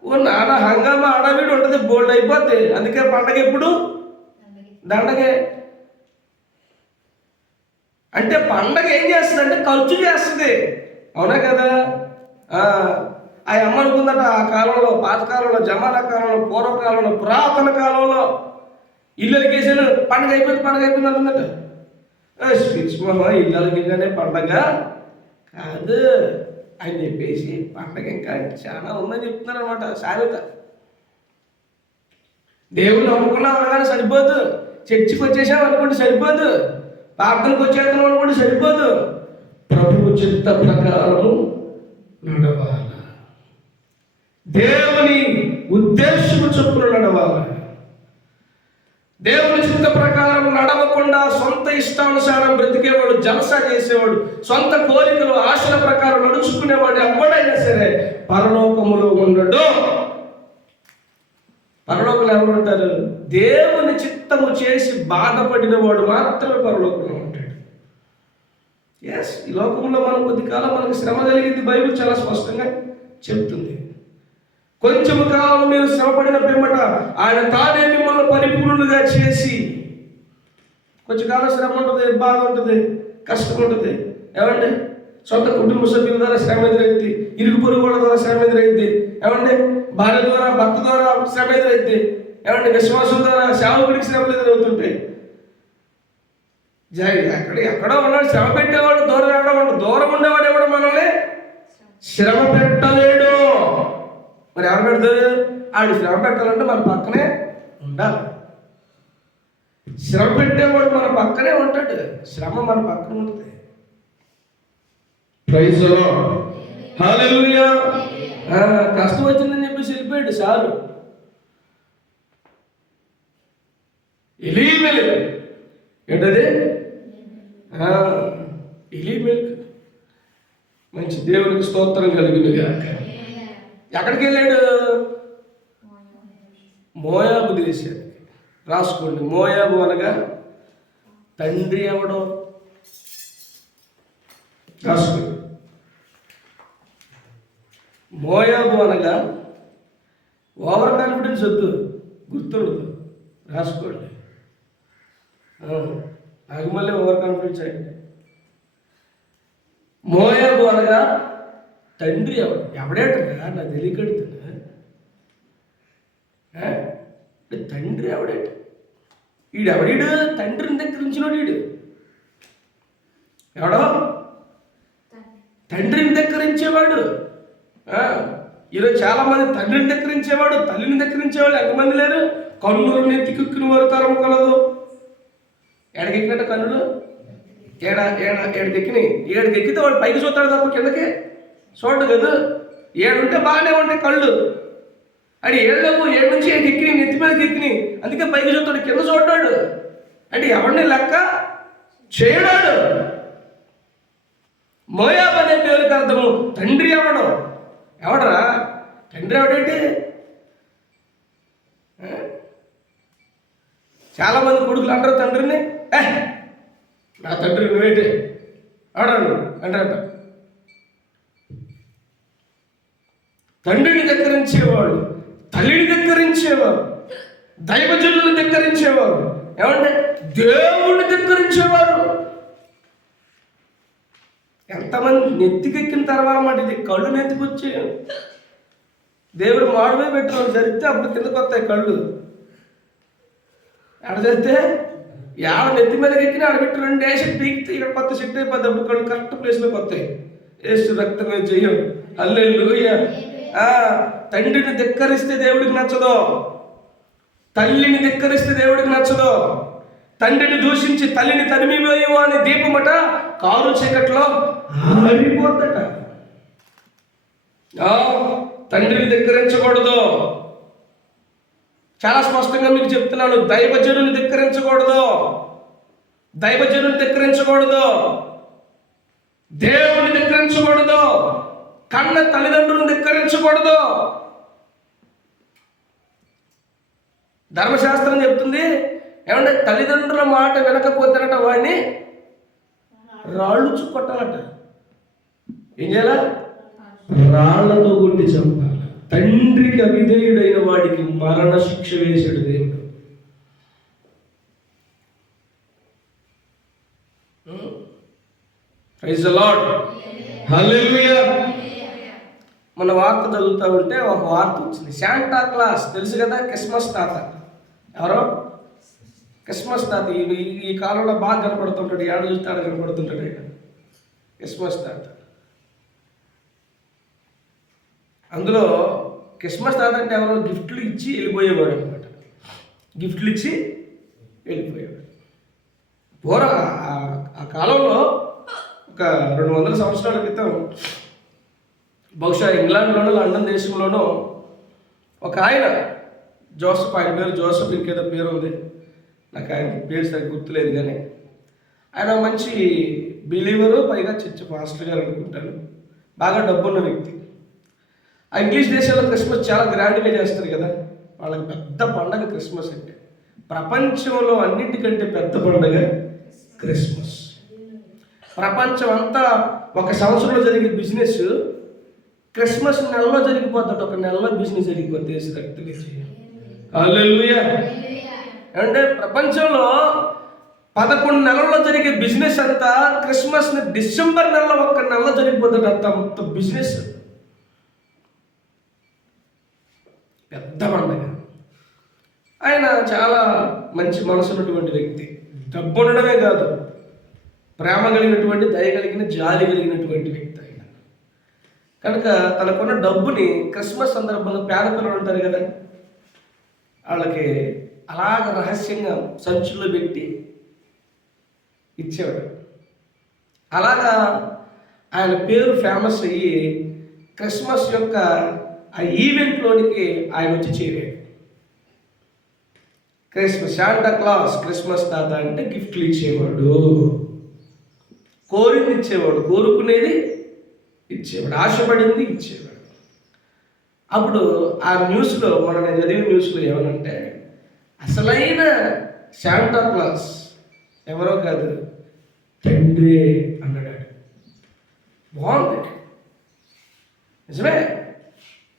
ఓ నానా హంగామా ఆడవీడు ఉంటుంది, బోల్డ్ అయిపోద్ది. అందుకే పండగ ఎప్పుడు దండగే. అంటే పండగ ఏం చేస్తుంది అంటే ఖర్చు చేస్తుంది, అవునా కదా? ఆ అమ్మ అనుకుందట ఆ కాలంలో, పాతకాలంలో, జమానా కాలంలో, పూర్వకాలంలో, పురాతన కాలంలో ఇళ్ళకేసాను పండగ అయిపోయింది అంటుందట. స్పిచ్మహ ఇళ్ళకిగానే పండగ కాదు అని చెప్పేసి పండగ ఇంకా చాలా ఉందని చెప్తున్నారు అనమాట. సామెత. దేవుళ్ళు అనుకున్నాం అనగానే సరిపోదు, చర్చికి వచ్చేసాం అనుకోండి సరిపోదు, ప్రార్థనకు వచ్చేద్దాం అనుకోండి సరిపోదు. ప్రభువు చిత్త ప్రకారము నడవాలి, దేవుని ఉద్దేశము చొప్పున నడవాలి. దేవుని చిత్త ప్రకారం నడవకుండా సొంత ఇష్టానుసారం బ్రతికేవాడు, జలసా చేసేవాడు, సొంత కోరికలు ఆశల ప్రకారం నడుచుకునేవాడు ఎవడైనా సరే పరలోకములో ఉండడు. పరలోకంలో ఎవరు ఉంటారు? దేవుని చిత్తము చేసి బాధపడిన వాడు మాత్రమే పరలోకంలో ఉంటాడు. ఎస్, ఈ లోకంలో మనం కొద్ది కాలం మనకు శ్రమ కలిగింది, బైబిల్ చాలా స్పష్టంగా చెప్తుంది. కొంచెము కాలం మీరు శ్రమపడిన పిమ్మట ఆయన తానే మిమ్మల్ని పరిపూర్ణులుగా చేసి. కొంచెం కాలం శ్రమ ఉంటుంది, బాధ ఉంటుంది, కష్టం ఉంటుంది. ఏమండి? సొంత కుటుంబ సభ్యుల ద్వారా శ్రమ ఎదురైద్ది, ఇరుగు పొరుగు వాళ్ళ ద్వారా శ్రమ ఎదురైద్ది, ఏమండి? భార్య ద్వారా, భర్త ద్వారా శ్రమ ఎదురైద్ది, ఏమంటే విశ్వాసం ద్వారా సేవకుడికి శ్రమలు ఎదురవుతుంటాయి. ఎక్కడో ఉన్నాడు శ్రమ పెట్టేవాడు, దూరం ఉండేవాడు ఎవడు మనల్ని శ్రమ పెట్టలేడు. మరి ఎవరు పెడతారు? ఆడు శ్రమ పెట్టాలంటే మన పక్కనే ఉండాలి. శ్రమ పెట్టేవాడు మన పక్కనే ఉంటాడు, శ్రమ మన పక్కన ఉంటుంది. ప్రైజ్ ది లార్డ్, హల్లెలూయా. కష్టం వచ్చిందని చెప్పేసి వెళ్ళిపోయాడు సారు. ఎలీమెలెకు ఏంటది? ఎలీమెలెకు. మంచి, దేవునికి స్తోత్రం కలిగింది గాక. ఎక్కడికి వెళ్ళాడు? మోయాబు దేశానికి. రాసుకోండి, మోయాబు అనగా తండ్రి ఎవడో రాసుకోండి. మోయాబు అనగా ఓవర్ కాన్ఫిడెన్స్ వద్దు, గుర్తుండదు, రాసుకోండి. నాకు మళ్ళీ ఓవర్ కాన్ఫిడెన్స్ అయింది. మోయాబు అనగా తండ్రి ఎవడేటగా నాకు తెలియకడుతున్నా. తండ్రి ఎవడేట? ఈడెవడీడు? తండ్రిని దగ్గర ఉంచినోడు ఈడు. ఎవడో తండ్రిని దగ్గరించేవాడు. ఈరోజు చాలా మంది తండ్రిని దగ్గరించేవాడు, తల్లిని దగ్గరించేవాడు ఎంతమంది లేరు? కన్నులు నెత్తికెక్కిన వారు తరం కలదు. ఏడకెక్కినట్టు కన్నులు ఏడకెక్కినాయి. ఏడకెక్కితే వాడు పైకి చూస్తాడు తప్ప కిందకి చూడడు కదా. ఏడుంటే బాగానే ఉంటాయి కళ్ళు. అది ఏళ్ళకు ఏడు నుంచి ఎక్కినాయి, నెత్తి మీదకి ఎక్కినాయి, అందుకే పైకి చూస్తాడు, కింద చూడ్డాడు. అంటే ఎవరిని లెక్క చేయడాడు. మోయాబు అనే పేరుకి అర్థము తండ్రి ఎవడు. ఎవడరా తండ్రి? ఎవడేంటి? చాలా మంది కొడుకులు అంటారు తండ్రిని, నా తండ్రి నువ్వేంటి ఆడాడు అంటారట. తండ్రిని దగ్గరించేవాడు, తల్లిని దగ్గరించేవాడు, దైవజనులను దగ్గరించేవాడు, ఏమంటే దేవుడిని దగ్గరించేవాడు. ఎంతమంది నెత్తికెక్కిన తర్వాత మాట ఇది కళ్ళు నెత్తికొచ్చి దేవుడు మాడమే పెట్టుకోవాలి జరిగితే అప్పుడు కిందకు వస్తాయి కళ్ళు. ఎడ జరిగితే యాడ నెత్తి మీద ఎక్కిన ఆడబెట్టి 2 వేసి పీకితే ఇక్కడ కొత్త సెట్ అయిపోద్ది. అప్పుడు కళ్ళు కరెక్ట్ ప్లేస్లోకి వస్తాయి. ఏసు రక్తమే చెయ్యం. హల్లెలూయా. తండ్రిని ధిక్కరిస్తే దేవుడికి నచ్చదు, తల్లిని ధిక్కరిస్తే దేవుడికి నచ్చదు. తండ్రిని దూషించి తల్లిని తరిమివేయు అనే దీపమట కారు చీకట్లో ఆరిపోద్దట. తండ్రిని ధిక్కరించకూడదు. చాలా స్పష్టంగా మీకు చెప్తున్నాను, దైవజనుని ధిక్కరించకూడదు, దైవజనుని ధిక్కరించకూడదు, దేవుని ధిక్కరించకూడదు, కన్న తల్లిదండ్రులను ధిక్కరించకూడదు. ధర్మశాస్త్రం చెప్తుంది ఏమంటే తల్లిదండ్రుల మాట వినకపోతేనట వాడిని రాళ్ళు కొట్టాలట. ఏం చేయాల? రాళ్లతో కొట్టి చంపాలి. తండ్రికి అవిధేయుడైన వాడికి మరణ శిక్ష వేసాడు దేవుడు. Praise the lord. హల్లెలూయా. మన వార్త చదువుతూ ఉంటే ఒక వార్త వచ్చింది. శాంటా క్లాస్ తెలుసు కదా, క్రిస్మస్ తాత. ఎవరో క్రిస్మస్ తాత. ఈ కాలంలో బాగా కనపడుతుంటాడు, ఏడు చూస్తాడు కనపడుతుంటాడు ఆయన క్రిస్మస్ తాత. అందులో క్రిస్మస్ తాత అంటే ఎవరో గిఫ్ట్లు ఇచ్చి వెళ్ళిపోయేవాడు అనమాట. గిఫ్ట్లు ఇచ్చి వెళ్ళిపోయేవాడు. పూర్వ ఆ కాలంలో ఒక 200 సంవత్సరాల క్రితం బహుశా ఇంగ్లాండ్లోనో లండన్ దేశంలోనో ఒక ఆయన జోసెఫ్, ఆయన పేరు జోసెఫ్, ఇంకేదో పేరు ఉంది, నాకు ఆయన పేరు సరిగ్గా గుర్తులేదు. కానీ ఆయన మంచి బిలీవరు, పైగా చర్చ్ పాస్టర్ గారు అనుకుంటాను. బాగా డబ్బున్న వ్యక్తి. ఆ ఇంగ్లీష్ దేశాల్లో క్రిస్మస్ చాలా గ్రాండ్గా చేస్తారు కదా, వాళ్ళకి పెద్ద పండగ క్రిస్మస్ అంటే. ప్రపంచంలో అన్నింటికంటే పెద్ద పండగ క్రిస్మస్. ప్రపంచం అంతా ఒక సంవత్సరంలో జరిగే బిజినెస్ క్రిస్మస్ నెలలో జరిగిపోతాడు. ఒక నెలలో బిజినెస్ జరిగిపోతే హల్లెలూయా. అంటే ప్రపంచంలో 11 నెలల్లో జరిగే బిజినెస్ అంతా క్రిస్మస్ డిసెంబర్ నెలలో 1 నెలలో జరిగిపోతాడు. అంత బిజినెస్, పెద్ద పండుగ. ఆయన చాలా మంచి మనసు ఉన్నటువంటి వ్యక్తి. డబ్బు ఉండడమే కాదు, ప్రేమ కలిగినటువంటి, దయ కలిగిన, జాలి కలిగినటువంటి వ్యక్తి ఆయన. కనుక తనకున్న డబ్బుని క్రిస్మస్ సందర్భంగా పేద పిల్లలు ఉంటారు కదా, వాళ్ళకి అలాగ రహస్యంగా సంచుల్లో పెట్టి ఇచ్చేవాడు. అలాగా ఆయన పేరు ఫేమస్ అయ్యి క్రిస్మస్ యొక్క ఆ ఈవెంట్లోనికి ఆయన వచ్చి చేరాడు. క్రిస్మస్ శాంటా క్లాస్, క్రిస్మస్ తాత అంటే గిఫ్ట్లు ఇచ్చేవాడు, కోరింది ఇచ్చేవాడు, కోరుకునేది ఇచ్చేవాడు, ఆశపడింది ఇచ్చేవాడు. అప్పుడు ఆ న్యూస్లో, మనం నేను చదివిన న్యూస్లో ఏమనంటే, అసలైన శాంటా క్లాస్ ఎవరో కాదు, తండ్రి అన్నాడు. బాగుంది, నిజమే.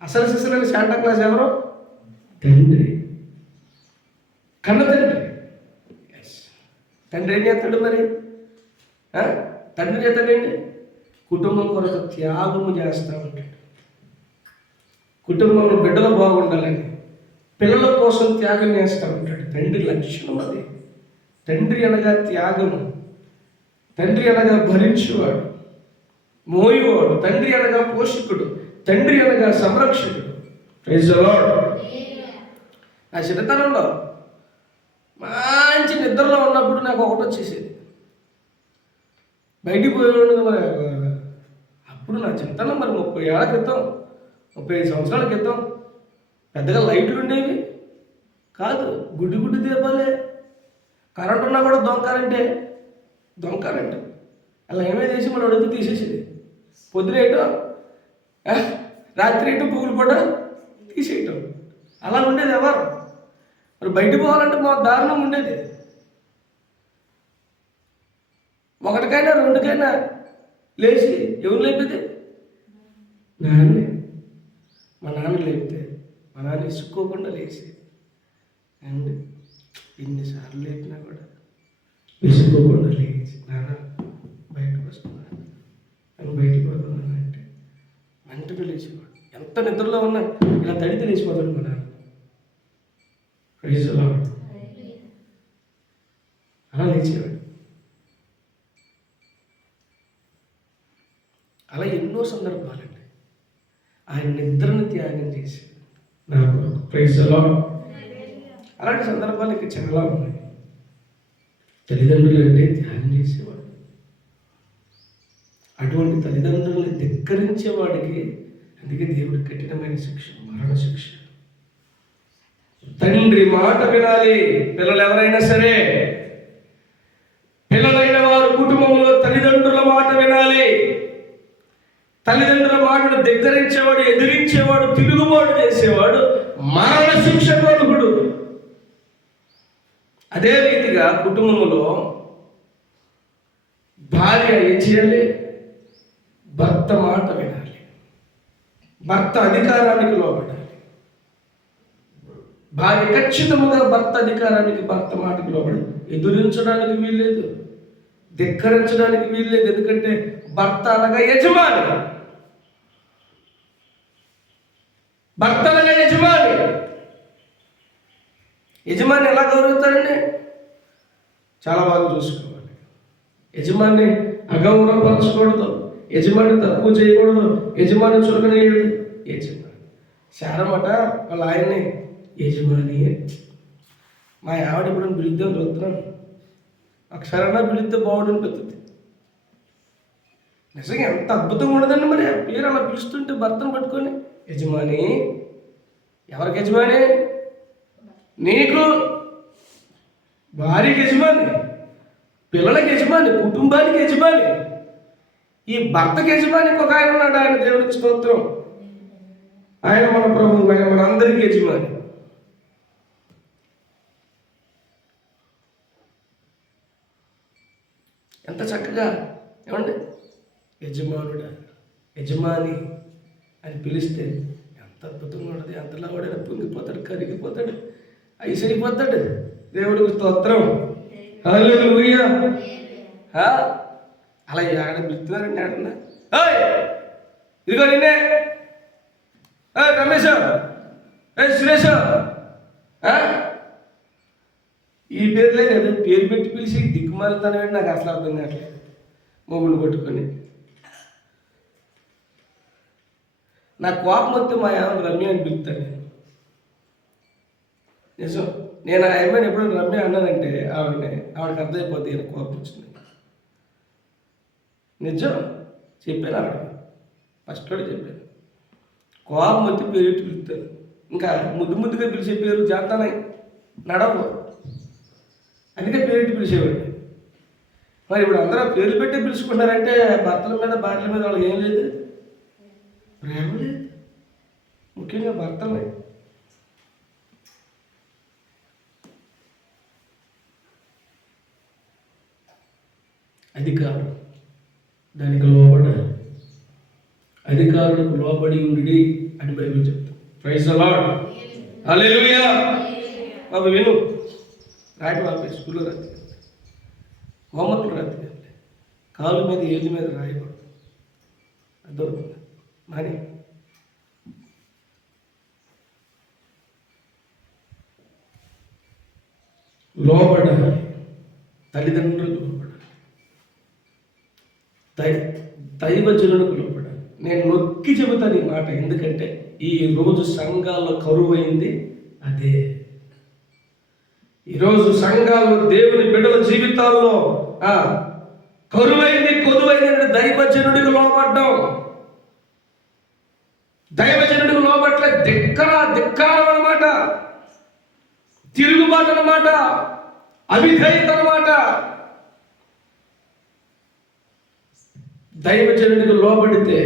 అసలు సిసలైన శాంటా క్లాస్ ఎవరు? తండ్రి, కన్న తండ్రి. తండ్రి ఏం చేస్తాడు మరి? తండ్రి చేస్తాడండి కుటుంబం కొరకు త్యాగము చేస్తూ ఉంటాడు. కుటుంబంలో బిడ్డలు బాగుండాలని పిల్లల కోసం త్యాగం చేస్తూ ఉంటాడు. తండ్రి లక్షణం అది. తండ్రి అనగా త్యాగము, తండ్రి అనగా భరించేవాడు, మోయేవాడు, తండ్రి అనగా పోషకుడు, తండ్రి అనగా సంరక్షకుడు. Praise the lord. నా చిన్నతనంలో మంచి నిద్రలో ఉన్నప్పుడు నాకు ఒకటి వచ్చేసేది, బయటికి పోయేవాడు. మరి అప్పుడు నా చిన్నతనం, మరి 30 ఏళ్ల క్రితం, 35 సంవత్సరాల క్రితం పెద్దగా లైట్లు ఉండేవి కాదు, గుడ్డి గుడ్డి దీపాలే. కరెంట్ ఉన్నా కూడా దొంగ కరెంట్ అలా ఏమైనా చేసి మన అడుగు తీసేసేది. పొద్దునేయటం, రాత్రి ఏటో, పువ్వులు కూడా తీసేయటం, అలా ఉండేది. ఎవరు మరి బయటకు పోవాలంటే మా దారుణం ఉండేది. 1కైనా 2కైనా లేచి ఎవరు లేపితే నాన్నే. మా నాన్న లేపితే మా నాన్న ఇసుక్కోకుండా లేచి, అండ్ ఎన్నిసార్లు లేపినా కూడా ఇసుక్కోకుండా లేచి, నాన్న బయటకు వస్తున్నాను, నేను బయటకు పోతున్నాను అంటే వెంటనే లేచేవాడు. ఎంత నిద్రలో ఉన్నా లేచిపోతాడు మన ప్రైజ్ ది లార్డ్. అలా లేచేవాడు. అలా ఎన్నో సందర్భాలండి ఆయన నిద్రను త్యాగం చేసి నాకు ప్రైజ్ ది లార్డ్. అలాంటి సందర్భాలు ఇంకా చాలా ఉన్నాయి. తల్లిదండ్రులు అంటే త్యాగం చేసేవాడు. అటువంటి తల్లిదండ్రులను ధిక్కరించేవాడికి అందుకే దేవుడు కఠినమైన శిక్ష, మరణ శిక్ష. తండ్రి మాట వినాలి. పిల్లలు ఎవరైనా సరే, పిల్లలైన వారు కుటుంబంలో తల్లిదండ్రుల మాట వినాలి. తల్లిదండ్రుల మాటను ధిక్కరించేవాడు, ఎదిరించేవాడు, తిరుగుబాటు చేసేవాడు మరణ శిక్ష కొడుకుడు. అదే రీతిగా కుటుంబంలో భార్య ఏం చేయాలి? భర్త మాట వినాలి. భర్త అధికారానికి లోబడాలి. భార్య ఖచ్చితంగా భర్త అధికారానికి, భర్త మాటకి లోబడి ఎదురించడానికి వీల్లేదు, ధిక్కరించడానికి వీల్లేదు. ఎందుకంటే భర్త అనగా యజమాని. భర్త అనగా యజమాని. యజమాని ఎలా గౌరవిస్తారండి? చాలా బాగా చూసుకోవాలి. యజమాని అగౌరవపరచకూడదు, యజమాని తక్కువ చేయకూడదు, యజమాని చులకనేయడు. యజమాని శారమట వాళ్ళ ఆయన్ని యజమాని. మా ఆవిడ ఇప్పుడు పిలిద్దాం చూస్తున్నాను, ఒకసారైనా పిలిస్తే బాగుంటుంది. నిజంగా ఎంత అద్భుతంగా ఉండదండి. మరి ఆ పేరు అలా పిలుస్తుంటే భర్తను పట్టుకొని యజమాని. ఎవరికి యజమాని? నీకు, భార్యకి యజమాని, పిల్లలకి యజమాని, కుటుంబానికి యజమాని. ఈ భర్తకి యజమానికి ఒక ఆయన ఉన్నాడు. ఆయన దేవునికి స్తోత్రం. ఆయన మన ప్రభువు, ఆయన మన అందరికీ యజమాని. ఎంత చక్కగా ఏమండి యజమానుడా, యజమాని అని పిలిస్తే ఎంత అద్భుతంగా ఉంటుంది. అంతలా వాడైనా పొంగిపోతాడు, కరిగిపోతాడు, ఐసైపోతాడు. దేవుడికి స్తోత్రం. హల్లెలూయా. అలా ఆడ పిలుస్తున్నారండి. ఆడన్నా ఇదిగో నిన్నే, రమేష్, సురేష్, ఈ పేర్లే కదా. పేరు పెట్టి పిలిచి దిక్కుమాలుతానండి. నాకు అసలు అర్థం కావట్లేదు. మొగుళ్ళు కొట్టుకొని నా కోపం వస్తే మా ఆమెను రమ్య అని పిలుతాను నేను. నిజం. నేను ఆ అమ్మాయిని ఎప్పుడైనా రమ్య అన్నానంటే ఆవిడకి అర్థమైపోతుంది ఈయన కోపం వచ్చింది. నిజం చెప్పాను. ఆవిడ ఫస్ట్ కూడా చెప్పాను. కోపం వచ్చి పేరు పిలుస్తాను. ఇంకా ముద్దుగా పిలిచే పేరు జాతానాయి నడవు. అందుకే పేరు పిలిచేవాడు. మరి ఇప్పుడు అందరూ పేర్లు పెట్టి పిలుచుకున్నారంటే భర్తల మీద, భార్యల మీద వాళ్ళకి ఏం లేదు, ప్రేమ లేదు. ముఖ్యంగా భర్తలే. అధికారం దానికి లోబడాలి. అధికారులకు లోబడి ఉండి అని బైబిల్ చెప్తాం. Praise the lord. హల్లెలూయా. బాబు విను, రాయటం ఆపే, స్కూల్లో రాత్రి హోంవర్క్లు రాత్రి కాలు మీద, ఏళ్ళ మీద రాయకూడదు. అర్థమవుతుంది మరి. లోబడాలి. తల్లిదండ్రులకు లోబడాలి. దైవజనులకు లోబడాలి. నేను నొక్కి చెబుతాను ఈ మాట. ఎందుకంటే ఈ రోజు సంఘాల్లో కరువైంది అదే. ఈరోజు సంఘాల్లో దేవుని బిడ్డల జీవితాల్లో కరువైంది, కొదువైంది దైవజనుడికి లోబడ్డం. దైవజనుడికి లోబట్ల ధిక్కారం అన్నమాట, తిరుగుబాటు అన్నమాట, అవిధేయత అన్నమాట. దైవజనుడికి లోబడితే,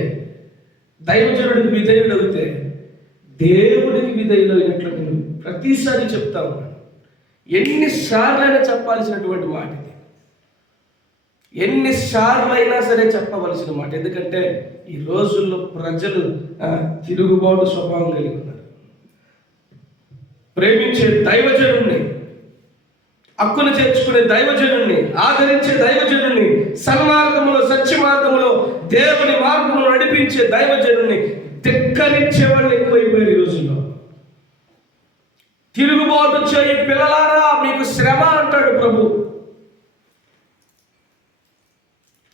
దైవజనుడికి విధేయుడు అవుతే దేవుడికి విధేయుడు అయినట్లు నేను ప్రతిసారి చెప్తా ఉన్నాను. ఎన్నిసార్లైనా చెప్పాల్సినటువంటి మాట ఇది. ఎన్నిసార్లైనా సరే చెప్పవలసిన మాట. ఎందుకంటే ఈ రోజుల్లో ప్రజలు తిరుగుబాటు స్వభావం కలిగి ఉన్నారు. ప్రేమించే దైవజనుణ్ణి, హక్కును చేర్చుకునే దైవజనుణ్ణి, ఆదరించే దైవజనుణ్ణి, సన్మార్గములో, సత్య మార్గములో, దేవుని మార్గములో నడిపించే దైవజనుణ్ణి ధిక్కరించే వాళ్ళు ఎక్కువైపోయారు ఈ రోజుల్లో. తిరుగుబాటు చేయి పిల్లలారా మీకు శ్రమ అంటాడు ప్రభు.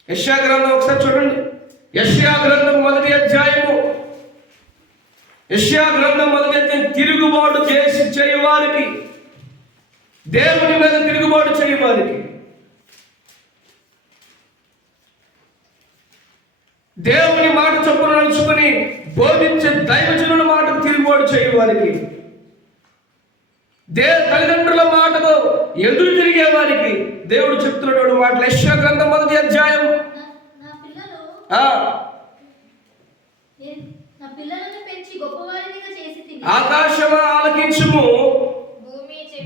యెషయా గ్రంథం ఒకసారి చూడండి. యెషయా గ్రంథం మొదటి అధ్యాయము. యెషయా గ్రంథం మొదటి అధ్యాయం. తిరుగుబాటు చేయవారికి, దేవుని మీద తిరుగుబాటు చేయవారికి, దేవుని మాట చొప్పున నడుచుకుని బోధించే దైవజనుల మాటకు తిరుగుబాటు చేయవారికి, తల్లిదండ్రుల మాటకు ఎదురు తిరిగే వారికి దేవుడు చెప్తున్నాడు మాటలు. యెషయా గ్రంథం మొదటి అధ్యాయం. ఆకాశమా ఆలకించుము,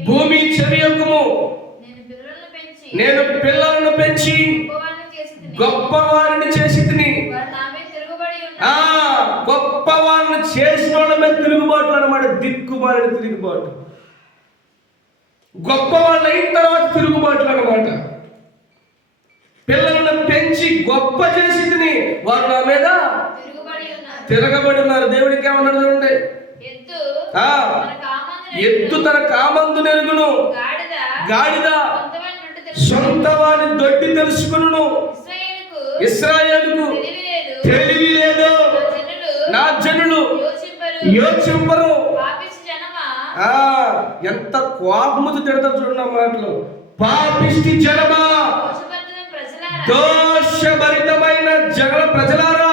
భూమి చెవియొక్కుము, నేను పిల్లలను పెంచి గొప్పవారిని చేసి తిని. గొప్పవారిని చేసిన వాళ్ళ మీద తిరుగుబాటు అన్నమాట. దిక్కుమాలిన తిరుగుబాటు. గొప్ప వాళ్ళు అయిన తర్వాత తిరుగుబాట్లు అన్నమాట. పిల్లలను పెంచి గొప్ప చేసి తిని వారు నా మీద తిరగబడి ఉన్నారు. దేవుడికి ఏమన్నాడు చూడండి. ఎద్దు తన కామందు నెరుగును, గాడిద సొంత వారి దొడ్డి తెలుసుకును. ఇశ్రాయేలుకు తెలివి లేదు, నా జనులు యోచింపరు. ఎంత కోపముతో తిడతారు చూడండి ఆ మాటలు. పాపిష్టి జనమా, దోషభరితమైన జగల ప్రజలారా.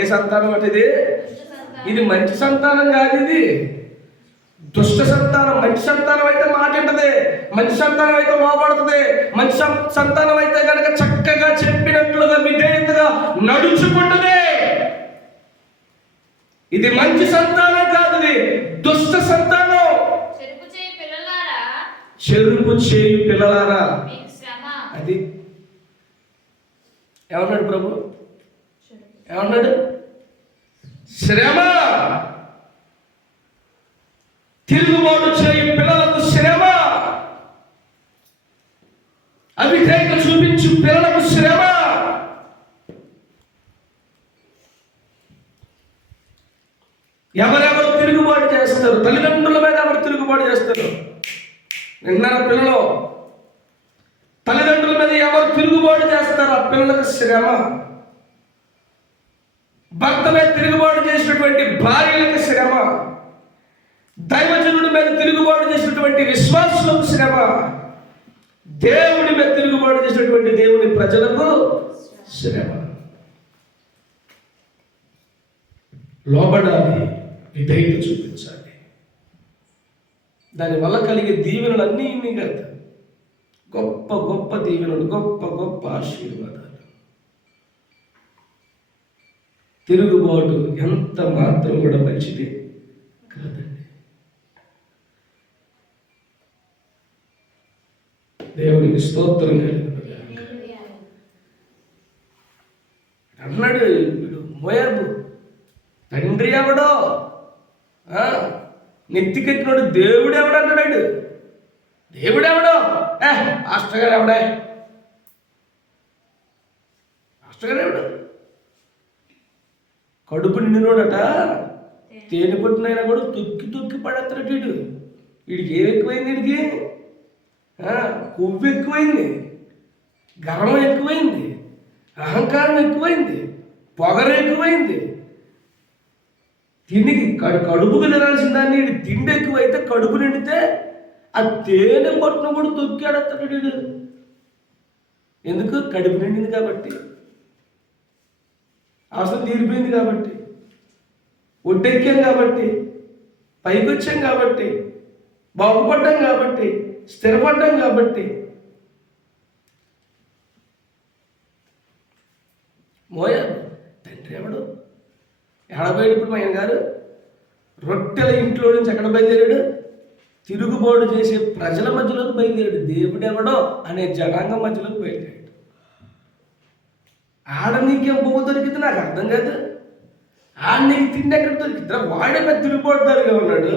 ఏ సంతానం అంటే ఇది మంచి సంతానం కాదు. ఇది దుష్ట సంతానం. మంచి సంతానం అయితే మాట ఉంటది, మంచి సంతానం అయితే లోపడుతుంది, మంచి సంతానం అయితే కనుక చక్కగా చెప్పినట్లుగా విధేయతగా నడుచుకుంటుంది. ఇది మంచి సంతానం కాదు, ఇది దుష్ట సంతానం. చెరుపు చేయి పిల్లలారా. అది ఏమన్నాడు ప్రభు? ఏమన్నాడు? శ్రమ. తిరుగుబాటు చేయి పిల్లలకు శ్రమ. అవిధేయత చూపించు పిల్లలకు శ్రమ. ఎవరెవరు తిరుగుబాటు చేస్తారు? తల్లిదండ్రుల మీద ఎవరు తిరుగుబాటు చేస్తారు? విన్నారా పిల్లలు? తల్లిదండ్రుల మీద ఎవరు తిరుగుబాటు చేస్తారు? ఆ పిల్లలకు శ్రమ. భర్త మీద తిరుగుబాటు చేసినటువంటి భార్యలకు శ్రమ. దైవజనుడి మీద తిరుగుబాటు చేసినటువంటి విశ్వాసులకు శ్రమ. దేవుడి మీద తిరుగుబాటు చేసినటువంటి దేవుని ప్రజలకు శ్రమ. లోబడాలి, విధేయత చూపించాలి. దానివల్ల కలిగే దీవెనలు అన్నీ ఇన్ని కాదు. గొప్ప గొప్ప దీవెనలు, గొప్ప గొప్ప ఆశీర్వాదాలు. తిరుగుబాటు ఎంత మాత్రం కూడా మంచిది కాదండి. దేవునికి స్తోత్రం అన్నాడు. మోయాబు తండ్రి ఎవడో, నెత్తికెట్టినాడు. దేవుడు ఎవడు అంటాడు. దేవుడు ఎవడో? ఆస్టర్ గారు ఎవడే? ఆస్టర్ గారు ఎవడు? కడుపు నిండినోడట. తేనె పట్టినైనా కూడా తొక్కి తొక్కి పడేస్తాడు వీడు. వీడికి ఏం ఎక్కువైంది? వీడికి కొవ్వు ఎక్కువైంది, గర్వం ఎక్కువైంది, అహంకారం ఎక్కువైంది, పొగరు ఎక్కువైంది. తిండికి కడుపుకు తినాల్సిన దాన్ని తిండి ఎక్కువైతే కడుపు నిండితే ఆ తేనె పట్టును కూడా తొక్కాడతాడు వీడు. ఎందుకు? కడుపు నిండింది కాబట్టి, అవసరం తీరిపోయింది కాబట్టి, ఒడ్డెక్కాం కాబట్టి, పైకి వచ్చాం కాబట్టి, బాగుపడ్డాం కాబట్టి, స్థిరపడ్డాం కాబట్టి. మోయాబు తండ్రి ఎవడు? ఎడబోయాడు ఇప్పుడు మా ఆయన గారు? రొట్టెల ఇంట్లో నుంచి ఎక్కడ బయలుదేరాడు? తిరుగుబాటు చేసే ప్రజల మధ్యలోకి బయలుదేరాడు. దేవుడెవడో అనే జనాంగం మధ్యలోకి బయలుదేరాడు. ఆడ నీకేం బొమ్మ దొరికింది నాకు అర్థం కాదు. ఆడ నీకు తిండి ఎక్కడ దొరికిద్దా? వాడే పెద్ద తిరుగుబాటుదారుగా ఉన్నాడు.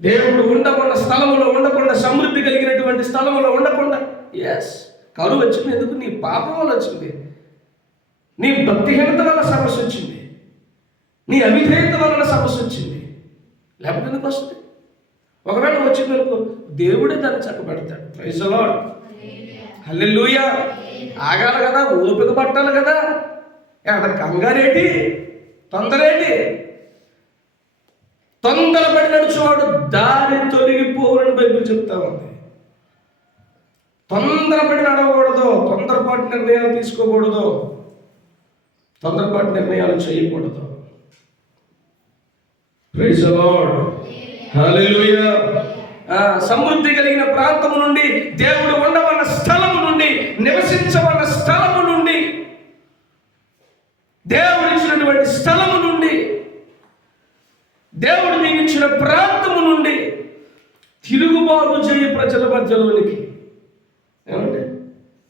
దేవుడు ఉండకుండా స్థలములో ఉండకుండా, సమృద్ధి కలిగినటువంటి స్థలములో ఉండకుండా, కరువు వచ్చింది. ఎందుకు? నీ పాపం వల్ల వచ్చింది. నీ భక్తిహీనత వల్ల సమస్య వచ్చింది, నీ అవిధేయత వలన సమస్య వచ్చింది, లేకపోతే ఎందుకు వస్తుంది? ఒకవేళ వచ్చిందనుకో దేవుడే దాన్ని చక్కబెడతాడు. ప్రైజ్ ది లార్డ్, హల్లెలూయా. ఆగాలి కదా, ఓపిక పట్టాలి కదా. అక్కడ కంగారేటి, తొందరేటి? తొందరపడి నడుచువాడు దారి తొలగిపోవాలని బైబిల్ చెప్తా ఉంది. తొందరపడి నడవకూడదు, తొందరపాటు నిర్ణయాలు తీసుకోకూడదు, తొందరపాటు నిర్ణయాలు చేయకూడదు. ప్రైజ్ ది లార్డ్, హల్లెలూయా. సమృద్ధి కలిగిన ప్రాంతము నుండి, దేవుడు ఉండవన్న స్థలము నుండి, నివసించవన్న స్థలము నుండి, దేవుడు ఇచ్చినటువంటి స్థలము నుండి, దేవుడు నియమించిన ప్రాంతము నుండి తిరుగుబాటు చేయి ప్రజల మధ్యలోనికి. ఏమంటే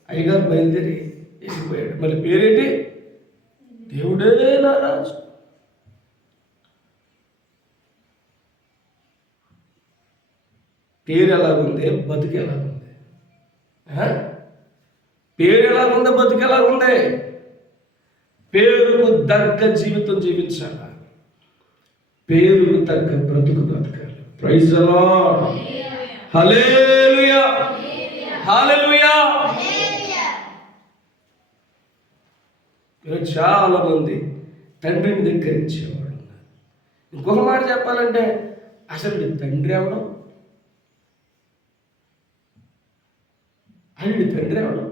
అయ్యగారు బయలుదేరి వెళ్ళిపోయాడు. మళ్ళీ పేరేంటి? దేవుడే నా రాజు. పేరు ఎలాగుంది, బతుకు ఎలాగుంది? పేరు ఎలాగుంది, బతుకు ఎలాగుంది? పేరుకు తగ్గ జీవితం జీవించాలి, పేరుకు తగ్గ బ్రతుకు బ్రతకాలి. ప్రైజ్ ది లార్డ్, హల్లెలూయా, హల్లెలూయా. చాలా మంది తండ్రిని ధిక్కరించేవాడు ఉన్నారు. ఇంకొక మాట చెప్పాలంటే, అసలు తండ్రి ఎవడం? ఆయన తండ్రి ఎవడు?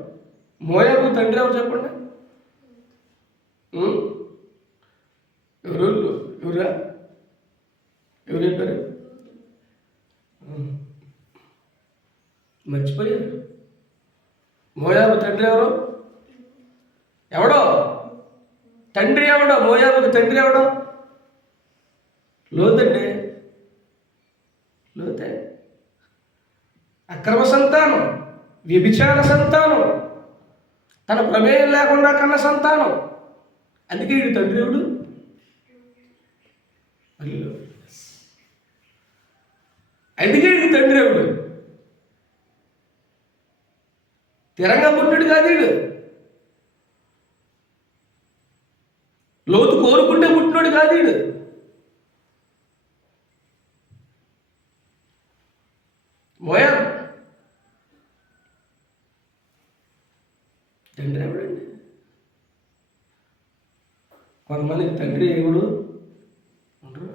మోయాబు తండ్రి ఎవరు చెప్పండి? ఎవరా? ఎవరు చెప్పారు? మర్చిపోయారు. మోయాబు తండ్రి ఎవరు? ఎవడో తండ్రి ఎవడో? మోయాబుకి తండ్రి ఎవడో? లోతండి. లోతే అక్రమ సంతానం, వ్యభిచార సంతానం, తన ప్రమేయం లేకుండా కన్న సంతానం. అందుకే వీడు తండ్రి ఎవడు? అందుకే వీడికి తండ్రి ఎవడు? తిరంగా పుట్టినడు కాదు వీడు. లోతు కోరుకుంటే పుట్టినోడు కాదు వీడు. మోయాబు తండ్రి ఎవడండి? కొంతమందికి తండ్రి ఎవడు ఉండరు.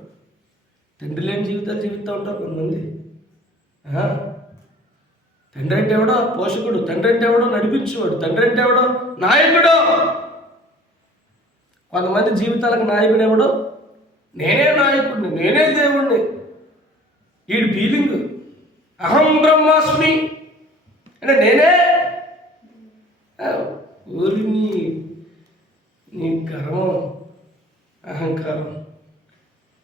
తండ్రి లేని జీవితాలు జీవిస్తూ ఉంటారు కొంతమంది. తండ్రి అంటే ఎవడో? పోషకుడు. తండ్రి అంటే ఎవడో? నడిపించేవాడు. తండ్రి అంటే ఎవడో? నాయకుడు. కొంతమంది జీవితాలకు నాయకుడు ఎవడో? నేనే నాయకుడిని, నేనే దేవుణ్ణి. వీడి ఫీలింగ్ అహం బ్రహ్మాస్మి అంటే నేనే. ఊరి నీ గర్వం, అహంకారం.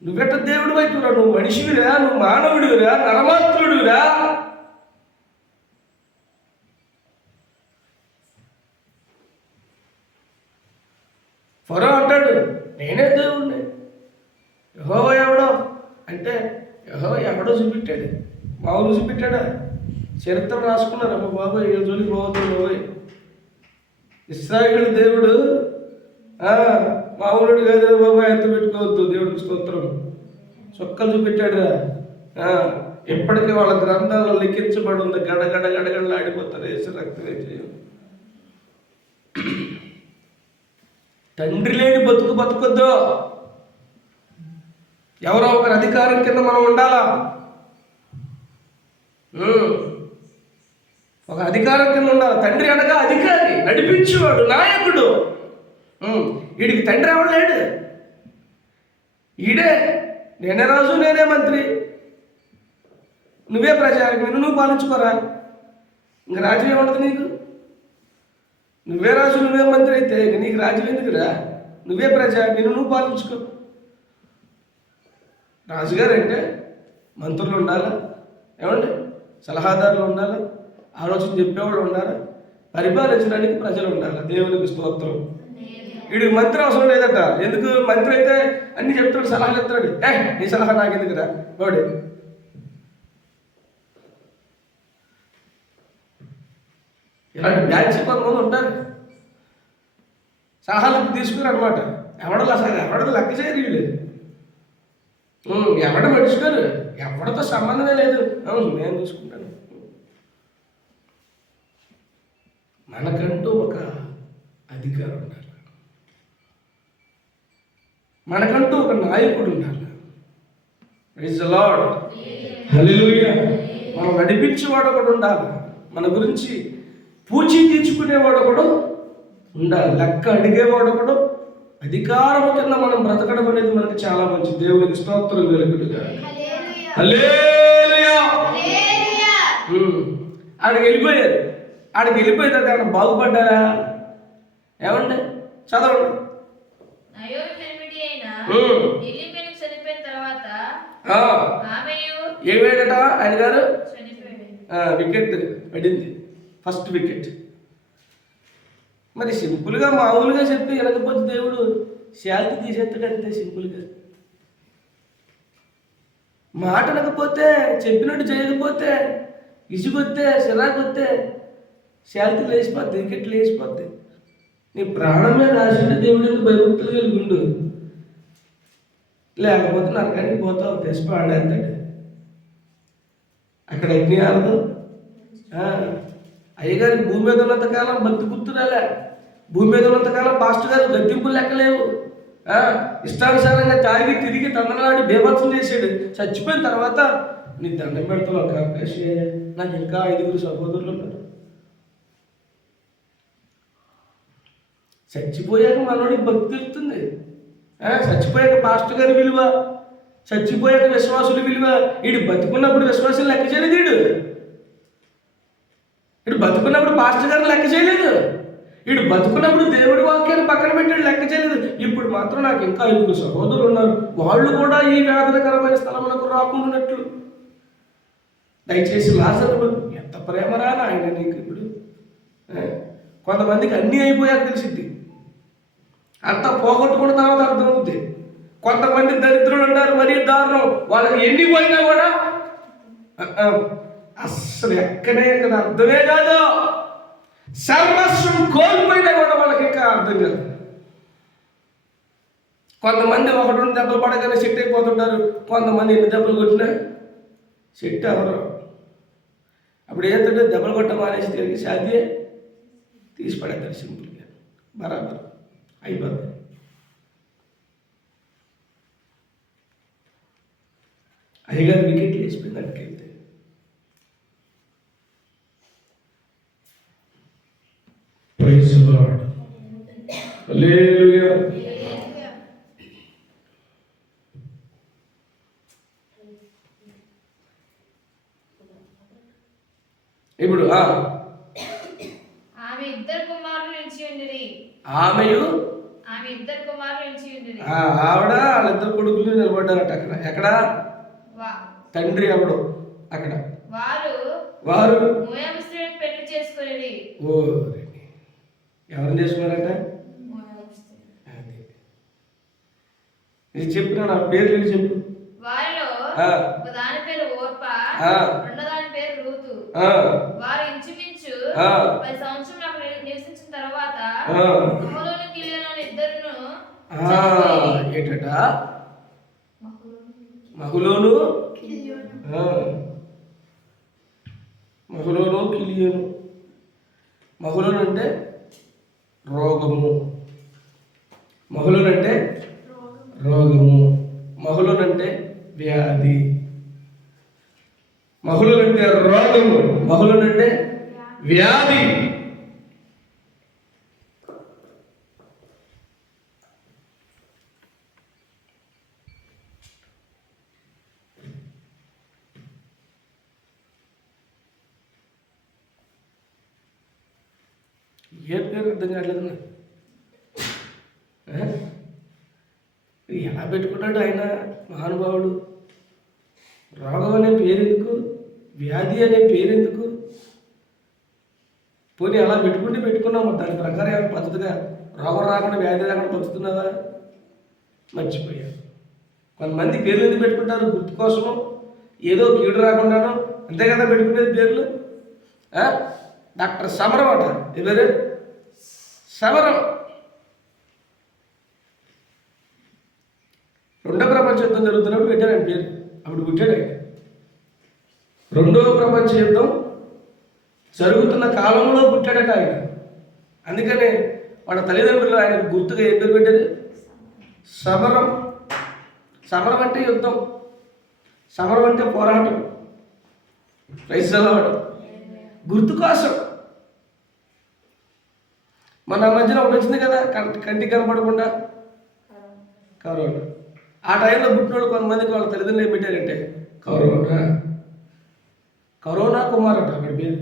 నువ్వెట్ట దేవుడు వైపురా? నువ్వు మనిషివిరా, నువ్వు మానవుడివిరా, నరమాత్రుడివిరా. ఫరో అంటాడు నేనే దేవుణ్ణి. యెహోవా ఎవడో అంటే యెహోవా ఎవడో చూపెట్టాడు. మామూలు చూపెట్టాడా? చరిత్ర రాసుకున్నారు. అమ్మ బాబాయ్ ఏ జోలికి పోవద్దు బాబాయ్. ఇశ్రాయేలు దేవుడు మామూలుడు కాదు బాబాయ్, ఎంత పెట్టుకోవద్దు. దేవుడికి స్తోత్రం. చొక్కలు చూపెట్టాడురా. ఎప్పటికీ వాళ్ళ గ్రంథాల్లో లిఖించబడి ఉంది. గడగడ గడగడలు ఆడిపోతారు వేసి రక్తం వేసి. తండ్రి లేని బతుకు బతుకొద్దు. ఎవరో ఒకరి అధికారం కింద మనం ఉండాలా. ఒక అధికారం కింద ఉండాలి. తండ్రి అనగా అధికారి, నడిపించేవాడు, నాయకుడు. వీడికి తండ్రి ఎవడు లేడు. ఈడే నేనే రాజు, నేనే మంత్రి, నువ్వే ప్రజా, నువ్వు పాలించుకోరా. ఇంక రాజ్యం ఏముంటుంది నీకు? నువ్వే రాజు, నువ్వే మంత్రి అయితే నీకు రాజ్యం ఎందుకురా? నువ్వే ప్రజ, నువ్వు పాలించుకో. రాజుగారు అంటే మంత్రులు ఉండాలా, ఏమండి సలహాదారులు ఉండాలా, ఆలోచన చెప్పేవాళ్ళు ఉండాలా, పరిపాలించడానికి ప్రజలు ఉండాలి. దేవునికి స్తోత్రం. వీడికి మంత్రి అవసరం లేదట. ఎందుకు? మంత్రి అయితే అన్ని చెప్తాడు, సలహాలు ఇస్తాడు. నీ సలహా నాకెందుకురా వాడు. ఇలాంటి బ్యాచ్ కొంతమంది ఉంటారు. సలహాలు తీసుకుని అనమాట. ఎవడో లెక్క చేయరు వీళ్ళు. ఎవడ పట్టించుకోరు, ఎవరితో సంబంధమే లేదు. నేను చూసుకుంటాను. మనకంటూ ఒక అధికారం ఉండాలి, మనకంటూ ఒక నాయకుడు ఉండాలి. ప్రైజ్ ది లార్డ్, హల్లెలూయా. మనం నడిపించేవాడు ఒకడు ఉండాలి, మన గురించి పూచి తీర్చుకునేవాడు ఒకడు ఉండాలి, లెక్క అడిగేవాడు ఒకడు. అధికారం కింద మనం బ్రతకడం అనేది మనకి చాలా మంచి. దేవునికి స్తోత్రం కలుగునుగా. హల్లెలూయా. ఆడికి వెళ్ళిపోయారు. ఆడికి వెళ్ళిపోయిన తర్వాత ఏమన్నా బాగుపడ్డారా? ఏమండి చదవండి. ఏమేడట ఆయన గారు? వికెట్ పడింది, ఫస్ట్ వికెట్. మరి సింపుల్గా మామూలుగా చెప్తే వినకపోతే దేవుడు శాంతి తీసేస్తాడంతే. సింపుల్గా మాట అనకపోతే, చెప్పినట్టు చేయకపోతే, ఇసుకొస్తే, సిరాకొస్తే శాంతి లేచిపోద్ది, వికెట్ లేచిపోద్ది. నీ ప్రాణం మీద రాసింటే దేవుడు ఎందుకు భయభక్తులు కలిగిండు, లేకపోతే నరకానికి పోతావు, తెసి పాడేస్తాడు. అక్కడ అగ్ని ఆడదు. అయ్యగారికి భూమి మీద ఉన్నంతకాలం భక్తి గుర్తురాలే, భూమి మీద ఉన్నంతకాలం పాస్టర్ గారు గద్దింపులు లెక్కలేవు. ఇష్టానుసారంగా తాగి తిరిగి తందనాడి బేభత్సం చేసాడు. చచ్చిపోయిన తర్వాత నీ దండం పెడుతున్నావు కాబట్టి నాకు ఇంకా 5 సహోదరులు ఉన్నారు. చచ్చిపోయాక మనోడికి భక్తి తెలుస్తుంది. చచ్చిపోయాక పాస్టర్ గారి విలువ, చచ్చిపోయాక విశ్వాసుల విలువ. వీడు బతుకున్నప్పుడు విశ్వాసులు లెక్క చేయలేదు, వీడు బతుకున్నప్పుడు పాస్టర్ గారిని లెక్క చేయలేదు, వీడు బతుకున్నప్పుడు దేవుడి వాక్యాన్ని పక్కన పెట్టాడు, లెక్క చేయలేదు. ఇప్పుడు మాత్రం నాకు ఇంకా 5 సహోదరులు ఉన్నారు, వాళ్ళు కూడా ఈ వేదనకరమైన స్థలమునకు రాకుండానట్లు. దయచేసి లాజరు ఎంత ప్రేమరా ఆయన నీకు. ఇప్పుడు కొంతమందికి అన్నీ అయిపోయాక తెలిసిద్ది, అంతా పోగొట్టుకున్న తర్వాత అర్థమవుద్ది. కొంతమంది దరిద్రులు ఉంటారు, మరీ దారుణం. వాళ్ళకి ఎన్ని పోయినా కూడా అస్సలు ఎక్కడే కదా అర్థమే కాదు. సర్వస్వం కోల్పోయినా కూడా వాళ్ళకి ఇంకా అర్థం కాదు. కొంతమంది 1-2 దెబ్బలు పడగానే సెట్ అయిపోతుంటారు, కొంతమంది ఎన్ని దెబ్బలు కొట్టినా సెట్ అవ్వరు. అప్పుడు ఏంటంటే దెబ్బలు కొట్ట మానేసి తిరిగి సాధ్యే తీసి పడేస్తారు, సింపుల్గా బరాబర్ అయిపోతుంది. అయ్యగారు వికెట్లు వేసిపోయింది అక్కడికెళ్తే. ప్రైజ్ ది లార్డ్, హల్లెలూయా. ఇప్పుడు ఆవిడ వాళ్ళిద్దరు కొడుకులు నిలబడ్డారట అక్కడ. ఎక్కడ? తండ్రి ఎవడు అక్కడ. వారు ఎవరిని చేసుకున్నారట? ఇది చెప్పిన నా పేర్లు చెప్పు. దాని పేరు ఓర్పా, రెండోదాని పేరు రూతు. వారు ఇంచుమించు 10 సంవత్సరాలు అక్కడ నివసించిన తర్వాత మహలోను కిలియోను ఇద్దరును ఏటట మహలోను కిలియోను. మహలోను అంటే రోగము, మహలోను అంటే రోగము, మహలోను అంటే వ్యాధి, మహులు అంటే రోగము, మహులు అంటే వ్యాధి. ఏ పేరు అర్థం కావట్లేదు. ఎలా పెట్టుకున్నాడు ఆయన మహానుభావుడు? రోగం అనే పేరెందుకు, వ్యాధి అనే పేరెందుకు? పోనీ అలా పెట్టుకున్నాము, దాని ప్రకారం ఏమైనా పద్ధతిగా రోగం రాకుండా వ్యాధి రాకుండా బతుకుతున్నావా? మర్చిపోయావు. కొంతమంది పేర్లు ఎందుకు పెట్టుకుంటారు? గుర్తు కోసము, ఏదో కీడు రాకుండాను, అంతే కదా పెట్టుకునేది పేర్లు. డాక్టర్ సమరం అట, ఎవరు? సమరం. రెండో ప్రపంచ యుద్ధం జరుగుతున్నప్పుడు పెట్టారు ఆయన పేరు. అప్పుడు పుట్టాడు ఆయన. రెండవ ప్రపంచ యుద్ధం జరుగుతున్న కాలంలో పుట్టాడట ఆయన. అందుకనే వాళ్ళ తల్లిదండ్రులు ఆయనకు గుర్తుగా ఏం పేరు పెట్టారు? సమరం. సమరం అంటే యుద్ధం, సమరం అంటే పోరాటం. రైతులవాడు గుర్తు కోసం. మన మధ్యన ఒకటి వచ్చింది కదా, కంటికి కనపడకుండా కరోనా. ఆ టైంలో పుట్టినోళ్ళు కొంతమందికి వాళ్ళ తల్లిదండ్రులు ఏం పెట్టారంటే కరోనా. కరోనా కుమార్ అట అక్కడ పేరు.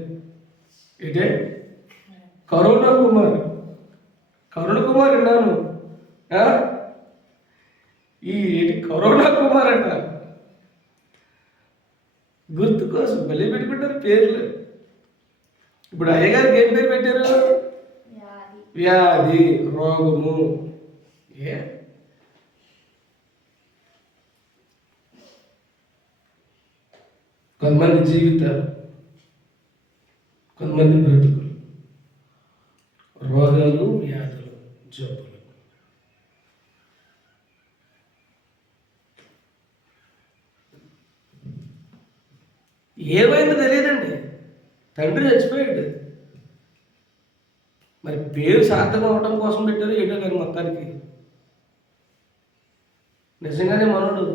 ఏంటే కరోనా కుమార్. కరుణ కుమార్ విన్నాను. ఈ కరోనా కుమార్ అంట. గుర్తు కోసం మళ్ళీ పెట్టుకుంటారు పేర్లు. ఇప్పుడు అయ్యగారికి ఏం పేరు పెట్టారు? వ్యాధి, రోగము. ఏ కొంతమంది జీవితాలు, కొంతమంది బ్రతుకులు, రోగాలు, వ్యాధులు, జబ్బులు. ఏమైందో తెలియదండి. తండ్రి చచ్చిపోయాడు. మరి పేరు సార్థకం అవడం కోసం పెట్టారు ఏటో కానీ మొత్తానికి నిజంగానే మనోడు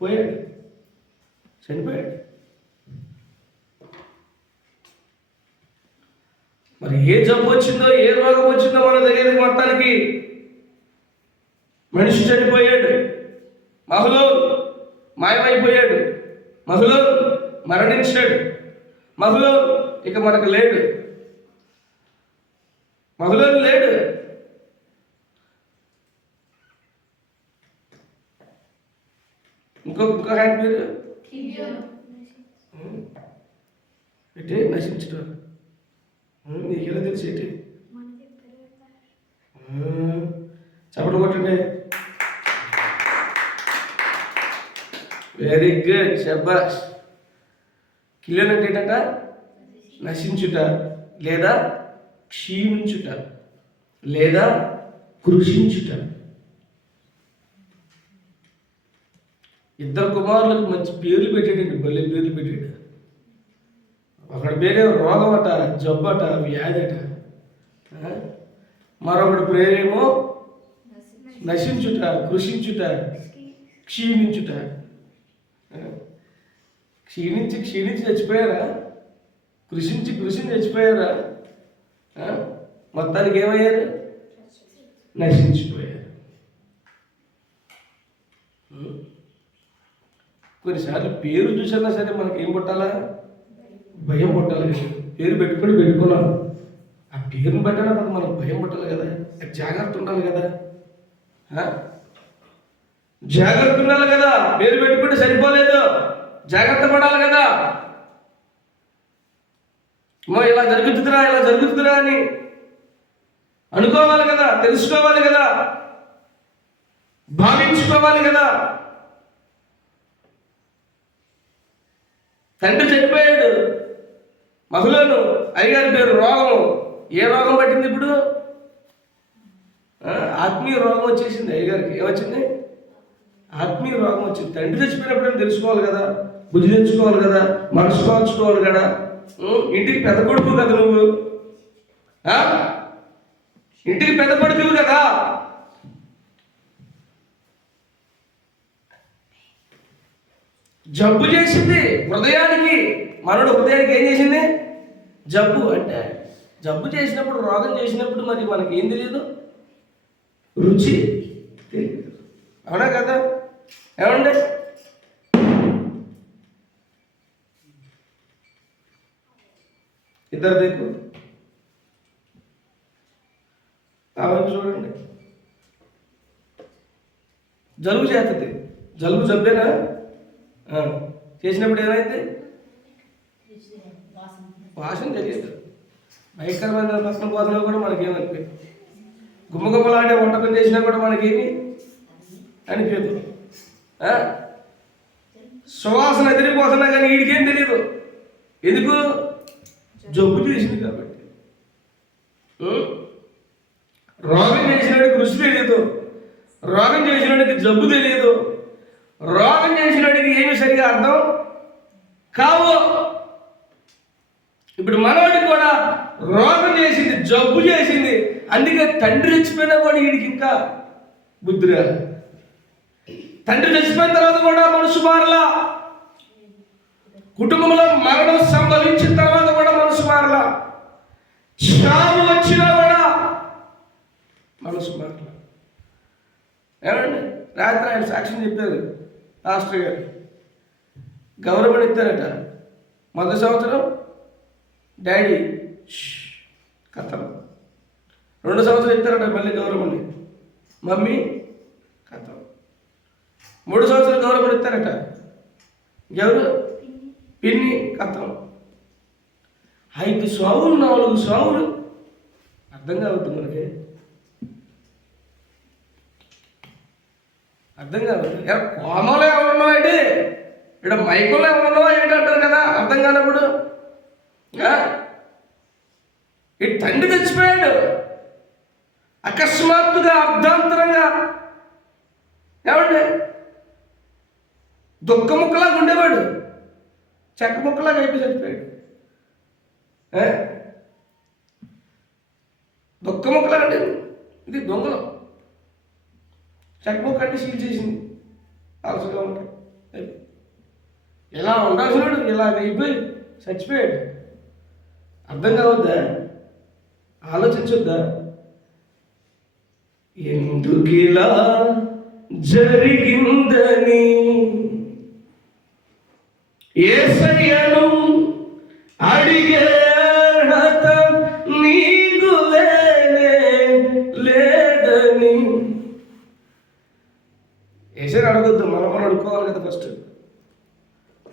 పోయాడు, చనిపోయాడు. మరి ఏ జబ్బు వచ్చిందో, ఏ రోగం వచ్చిందో మనకు తెలియదు. మొత్తానికి మనిషి చనిపోయాడు. మహ్లూన్ మాయమైపోయాడు. మహ్లూన్ మరణించాడు. మహ్లూన్ ఇక మనకు లేడు. మహ్లూన్ లేడు. ఇంకో హ్యాండ్ పేరు ఏంటి? నశించడం. నీకెలా తెలుసు ఏంటి? చప్పట్లు కొట్టండి. వెరీ గుడ్, శబాష్. కిలియోన్ అంటే ఏంటంట? నశించుట, లేదా క్షీణించుట, లేదా కృషించుట. ఇద్దరు కుమారులకు మంచి పేర్లు పెట్టాడండి, భలే పేర్లు పెట్టాడు. ఒకటి పేరేమో రోగం అట, జబ్బు అట, వ్యాధి అట. మరొకటి పేరేమో నశించుట, కృషించుట, క్షీణించుట. క్షీణించి క్షీణించి చచ్చిపోయారా? కృషించి కృషించి చచ్చిపోయారా? మొత్తానికి ఏమయ్యారు? నశించిపోయారు. కొన్నిసార్లు పేరు చూసినా సరే మనకి ఏం పుట్టాలా? భయం పుట్టాలి కదా. పేరు పెట్టుకున్నాం, ఆ పేరుని పెట్టడానికి మనకు భయం పుట్టాలి కదా, జాగ్రత్త ఉండాలి కదా. జాగ్రత్త ఉండాలి కదా. పేరు పెట్టుకుంటే సరిపోలేదు, జాగ్రత్త పడాలి కదా. ఇలా జరుగుతుందిరా, ఇలా జరుగుతుందిరా అని అనుకోవాలి కదా, తెలుసుకోవాలి కదా, భావించుకోవాలి కదా. తండ్రి చనిపోయాడు. మహ్లూను అయ్యగారి పేరు రోగము. ఏ రోగం పట్టింది ఇప్పుడు? ఆత్మీయ రోగం వచ్చేసింది అయ్యగారికి. ఏమొచ్చింది? ఆత్మీయ రోగం వచ్చింది. తండ్రి చచ్చిపోయినప్పుడు తెలుసుకోవాలి కదా, బుద్ధి తెచ్చుకోవాలి కదా, మనసు మార్చుకోవాలి కదా. ఇంటికి పెద్ద కొడుకు కదా నువ్వు, ఇంటికి పెద్ద కొడుకు కదా. జబ్బు చేసింది హృదయానికి. మనోడు హృదయానికి ఏం చేసింది? జబ్బు. అంటే జబ్బు చేసినప్పుడు, రోగం చేసినప్పుడు మరి మనకి ఏం తెలియదు? రుచి తెలియదు. అవునా కదా? ఏమండి? ఇద్దరు దిక్కు ఆ వైపు చూడండి. జలుబు చేస్తుంది. జలుబు జబ్బేనా? చేసినప్పుడు ఏమైంది? వాసన తెలియదు. భయంకరమైన రత్న బోధన కూడా మనకేమనిపించదు. గుమ్మగుమ్మలాంటి వంటకం చేసినా కూడా మనకేమి అనిపించదు. సువాసన ఎదిరిపోతున్నా కానీ వీడికేం తెలియదు. ఎందుకు? జబ్బు చేసింది కాబట్టి. రోగం చేసినాడికి రుచి తెలియదు, రోగం చేసినాడికి జబ్బు తెలియదు. రోగం చేసినడికి ఏమి సరిగా అర్థం కావు. ఇప్పుడు మనవాడికి కూడా రోగం చేసింది, జబ్బు చేసింది, అందుకే తండ్రి చచ్చిపోయినా కూడా వీడికి ఇంకా బుద్ధి రాదు. తండ్రి చచ్చిపోయిన తర్వాత కూడా మనసు మారలా, కుటుంబంలో మరణం సంభవించిన తర్వాత కూడా మనసు మారలా, చావు వచ్చినా కూడా మనసు మారలా. ఏమండి, రాత్రి ఆయన సాక్ష్యం చెప్పారు పాస్టర్ గారు. గవర్నమెంట్ ఇస్తారట మొదటి సంవత్సరం డాడీ కథం, 2 సంవత్సరాలు ఇస్తారట మళ్ళీ గవర్నమెంట్ మమ్మీ కథం, 3 సంవత్సరాలు గవర్నమెంట్ ఇస్తారట ఎవరు పిన్ని కథం, 5 సావులు 4 సావులు. అర్థం కావద్దు మనకి, అర్థం కాదు. కోమంలో ఏమన్నావా ఏంటి, ఇక్కడ మైకుల్లో ఏమన్నావా ఏంటి అంటారు కదా, అర్థం కానప్పుడు. ఈ తండ్రి చచ్చిపోయాడు అకస్మాత్తుగా, అర్ధాంతరంగా. ఏమండి, దుఃఖ ముక్కలాగా ఉండేవాడు, చెక్క ముక్కలాగా అయిపోయి చచ్చిపోయాడు. దుఃఖ ముక్కలాగా ఉండేది. ఇది దొంగలు చెక్క ముక్క అంటే సీల్ చేసింది, అలసగా ఉంటాయి. ఇలా ఉండాల్సినాడు ఇలా అయిపోయి చచ్చిపోయాడు. అర్థం కావద్దా, ఆలోచించొద్దా? ఎందుకిలా జరిగిందని యేసయ్యను అడిగే అర్హత నీకు లేనే లేదని. యేసయ్యను అడగొద్దు, మనం అడుక్కోవాలి కదా. ఫస్ట్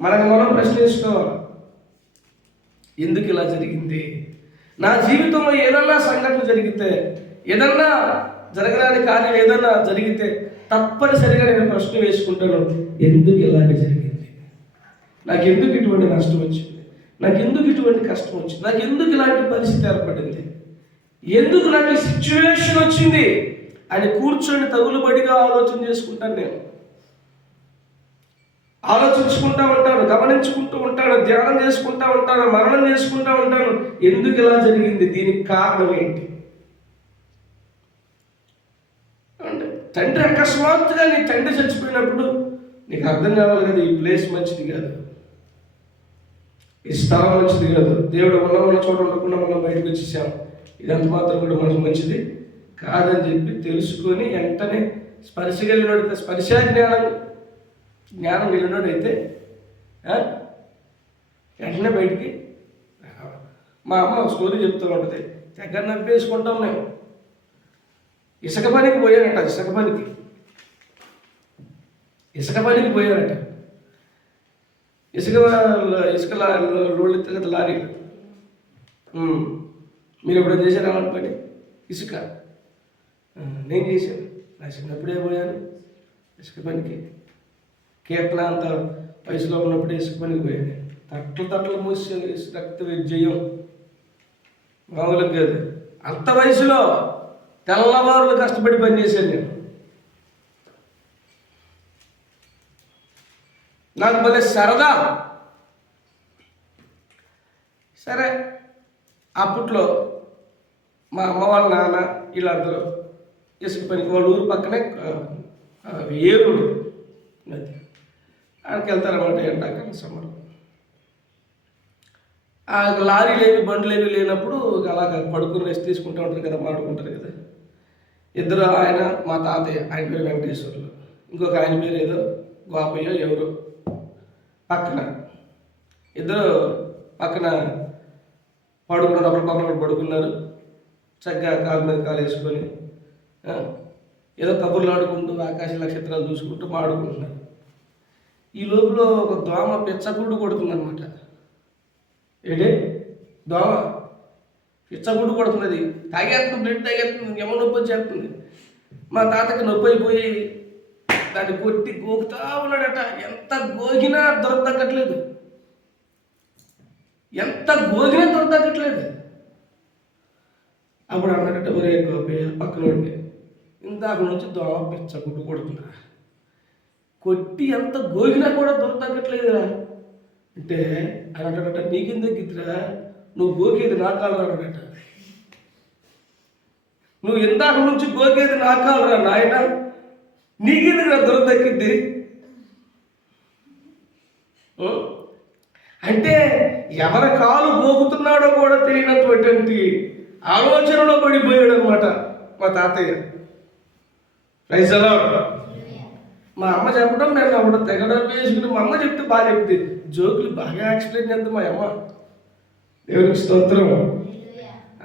మనకు మనం ప్రశ్నించుకోవాలి, ఎందుకు ఇలా జరిగింది? నా జీవితంలో ఏదన్నా సంఘటన జరిగితే, ఏదన్నా జరగరాని కార్యం ఏదన్నా జరిగితే తప్పనిసరిగా నేను ప్రశ్న వేసుకుంటాను, ఎందుకు ఇలాగ జరిగింది? నాకు ఎందుకు ఇటువంటి నష్టం వచ్చింది? నాకు ఎందుకు ఇటువంటి కష్టం వచ్చింది? నాకు ఎందుకు ఇలాంటి పరిస్థితి ఏర్పడింది? ఎందుకు నాకు ఈ సిచ్యువేషన్ వచ్చింది అని కూర్చొని తగులుబడిగా ఆలోచన చేసుకుంటాను. నేను ఆలోచించుకుంటూ ఉంటాను, గమనించుకుంటూ ఉంటాను, ధ్యానం చేసుకుంటూ ఉంటాను, మరణం చేసుకుంటూ ఉంటాను. ఎందుకు ఇలా జరిగింది? దీనికి కారణం ఏంటి? అంటే తండ్రి అకస్మాత్తుగా నీ తండ్రి చచ్చిపోయినప్పుడు నీకు అర్థం కావాలి కదా, ఈ ప్లేస్ మంచిది కాదు, ఈ స్థలం మంచిది కాదు, దేవుడు ఉన్న చోట ఉండకుండా మనం బయటకు వచ్చేసాం, ఇదంత మాత్రం కూడా మనకు మంచిది కాదని చెప్పి తెలుసుకొని వెంటనే స్పర్శగలిగినోడు, స్పర్శా జ్ఞానం వెళ్ళినోడైతే వెంటనే బయటికి. మా అమ్మ స్టోరీ చెప్తూ ఉంటుంది, దగ్గర నవ్వేసుకుంటాం మేము. ఇసుక పనికి పోయారట, ఇసుక పనికి పోయారట. ఇసుక రోడ్లు ఇస్తారు కదా, లారీలు. మీరు ఎప్పుడైనా చేశారు అలాంటి పని? ఇసుక నేను చేశాను, నా చిన్నప్పుడే పోయాను ఇసుక పనికి. కేట్లా అంత వయసులో ఉన్నప్పుడు ఇసుక పనికి పోయాను. తట్టలు మూసి రక్త విజయం మామూలుగా కాదు. అంత వయసులో తెల్లవారులు కష్టపడి పనిచేశాను నేను. నాకు భలే సరదా. సరే, అప్పట్లో మా అమ్మ వాళ్ళ నాన్న వీళ్ళందరూ ఇసుక పనికి, వాళ్ళ ఊరు పక్కనే ఏరుడు నది, అక్కడికి వెళ్తారన్నమాట ఎండాకాలం సమ్మర్. లారీలు ఏవి బండ్లు ఏవి లేనప్పుడు అలాగ పడుకుని రెస్ట్ తీసుకుంటూ ఉంటారు కదా, మాడుకుంటారు కదా. ఇద్దరు, ఆయన మా తాతయ్య, ఆయన పేరు వెంకటేశ్వర్లు, ఇంకొక ఆయన పేరు ఏదో గోపయ్య ఎవరు, పక్కన ఇద్దరు పక్కన పడుకున్నారు. ఒకరు పడుకున్నారు, చక్కగా కాలు మీద కాలు వేసుకొని ఏదో కబుర్లు ఆడుకుంటూ ఆకాశ నక్షత్రాలు చూసుకుంటూ మాడుకుంటున్నారు. ఈ లోపల ఒక దోమ పిచ్చగుడ్డు కొడుతుందన్నమాట. ఏంటి దోమ పిచ్చగుడ్డు కొడుతున్నది, తాగేస్తుంది, బ్లడ్ తాగేస్తుంది, ఎమ్మ నొప్పి వచ్చేస్తుంది. మా తాతకి నొప్పి అయిపోయి దాన్ని కొట్టి గోకుతా ఉన్నాడట. ఎంత గోగినా దొరకట్లేదు, ఎంత గోగినా దొరకట్లేదు. అప్పుడు అన్నట్టు ఒరే గోపయ్య పక్కన ఉండి, ఇందాక నుంచి దోమ పిచ్చగుడ్డు కొడుతున్నా, కొట్టి ఎంత గోగినా కూడా దొరకట్లేదురా అంటే అని అంటాడట. నీకేం తగ్గిద్దిరా, నువ్వు గోకేది నా కాలరా అన్నాడట. నువ్వు ఇందాక నుంచి గోకేది నా కాలరా నాయన, నీకెందుకురా దొరక తగ్గిద్ది. అంటే ఎవరి కాలు గోకుతున్నాడో కూడా తెలియనటువంటి ఆలోచనలో పడిపోయాడు అనమాట మా తాతయ్య. Praise the lord. మా అమ్మ చెప్పడం నేను అప్పుడు తెగడం వేసుకుని మా అమ్మ చెప్తే బాగా చెప్తే జోకులు బాగా ఎక్స్ప్లెయిన్ చేద్దాం మా అమ్మ. దేవునికి స్తోత్రం.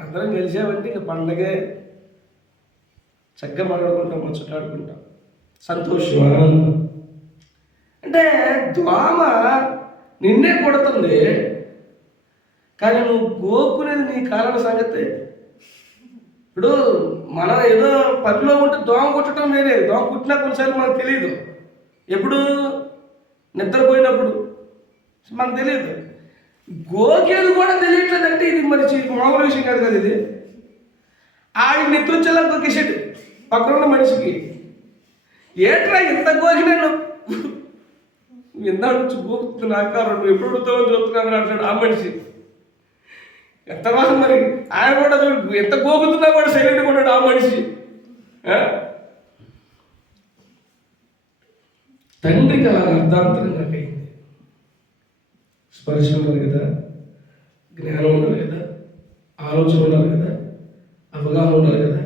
అందరం కలిసామంటే ఇంకా పండగే, చక్కగా మాట్లాడుకుంటాం, ముచ్చటాడుకుంటాం, సంతోషం, ఆనందం. అంటే దోమ నిన్నే కొడుతుంది కానీ నువ్వు గోక్కునేది నీ కారణ సంగతి. ఇప్పుడు మనం ఏదో పనిలో ఉంటే దోమ కుట్టడం వేరే, దోమ కుట్టినా కొన్నిసార్లు మనకు తెలియదు. ఎప్పుడు నిద్రపోయినప్పుడు మనకు తెలియదు. గోకేది కూడా తెలియట్లేదంటే ఇది మరి మామూలు విషయం కాదు కదా. ఇది ఆడికి నిద్ర వచ్చేలా గోకేసాడు పక్కన ఉన్న మనిషికి. ఏట్రా ఇంత గోకినా నువ్వు ఇందా నుంచి గోకుతుంది ఆకారం, నువ్వు ఎప్పుడు ఉడుతావని చూస్తున్నాను అంటాడు ఆ మనిషి. ఎంత మాత్రం మరి ఆయన కూడా ఎంత గోకుతున్నా కూడా సైలెంట్గా ఉన్నాడు ఆ మనిషి. తండ్రికి అలా అర్థాంతరంగా అయింది. స్పర్శ ఉండాలి కదా, జ్ఞానం ఉండాలి కదా, ఆలోచన ఉండాలి కదా, అవగాహన ఉండాలి కదా.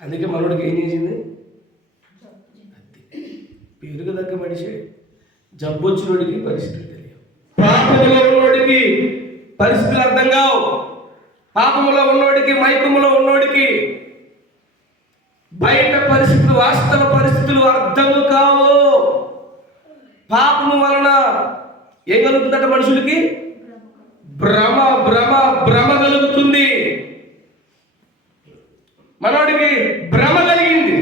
అందుకే మనోడికి ఏం చేసింది, పేరుకు తగ్గ మనిషి. జబ్బు వచ్చినోడికి పరిస్థితులు తెలియవు, పాపములో ఉన్నోడికి పరిస్థితులు అర్థం కావు, పాపములో ఉన్నోడికి, మైకములో ఉన్నోడికి బయట పరిస్థితులు, వాస్తవ పరిస్థితులు అర్థము కావు. పాపము వలన ఏం కలుగుతుందట మనుషులకి? భ్రమ భ్రమ భ్రమ కలుగుతుంది. మనోడికి భ్రమ కలిగింది,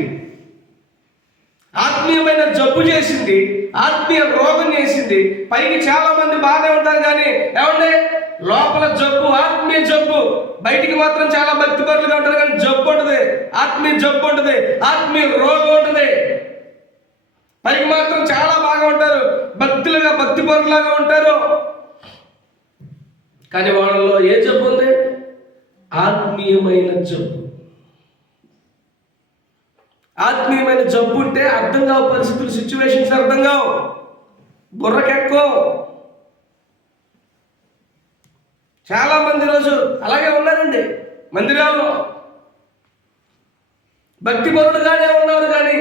ఆత్మీయమైన జబ్బు చేసింది, ఆత్మీయ రోగం చేసింది. పైకి చాలా మంది బాగానే ఉంటారు కానీ ఏమంటే లోపల జబ్బు, ఆత్మీయ జబ్బు. బయటికి మాత్రం చాలా భక్తి పరులుగా ఉంటారు కానీ జబ్బు ఉంటుంది, ఆత్మీయ జబ్బు ఉంటుంది, ఆత్మీయ రోగం ఉంటుంది. పైకి మాత్రం చాలా బాగా ఉంటారు, భక్తులుగా భక్తి పరులాగా ఉంటారు కానీ వాళ్ళలో ఏ జబ్బు ఉంది? ఆత్మీయమైన జబ్బు. ఆత్మీయమైన జబ్బు ఉంటే అర్థం కావు పరిస్థితులు, సిచ్యువేషన్స్ అర్థం కావు, బుర్రకెక్కో. చాలా మంది రోజు అలాగే ఉన్నారండి మందిరాల్లో, భక్తి పరుడుగానే ఉన్నారు కానీ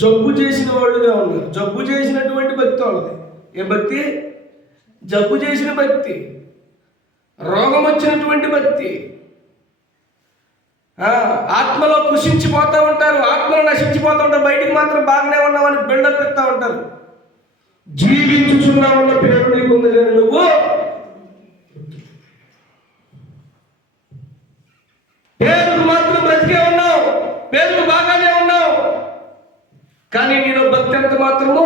జబ్బు చేసిన వాళ్ళుగా ఉన్నారు. జబ్బు చేసినటువంటి భక్తి వాళ్ళది. ఏ భక్తి? జబ్బు చేసిన భక్తి, రోగం వచ్చినటువంటి భక్తి. ఆత్మలో కృషించిపోతూ ఉంటారు, ఆత్మలో నశించిపోతూ ఉంటారు. బయటికి మాత్రం బాగానే ఉన్నామని బిల్డప్ ఇస్తూ ఉంటారు. జీవించుచున్నామన్న పేరు నీకుంది కానీ నువ్వు పేరుకు మాత్రం బ్రతికే ఉన్నావు, పేరుకు బాగానే ఉన్నావు కానీ నేను భక్తి అంత మాత్రము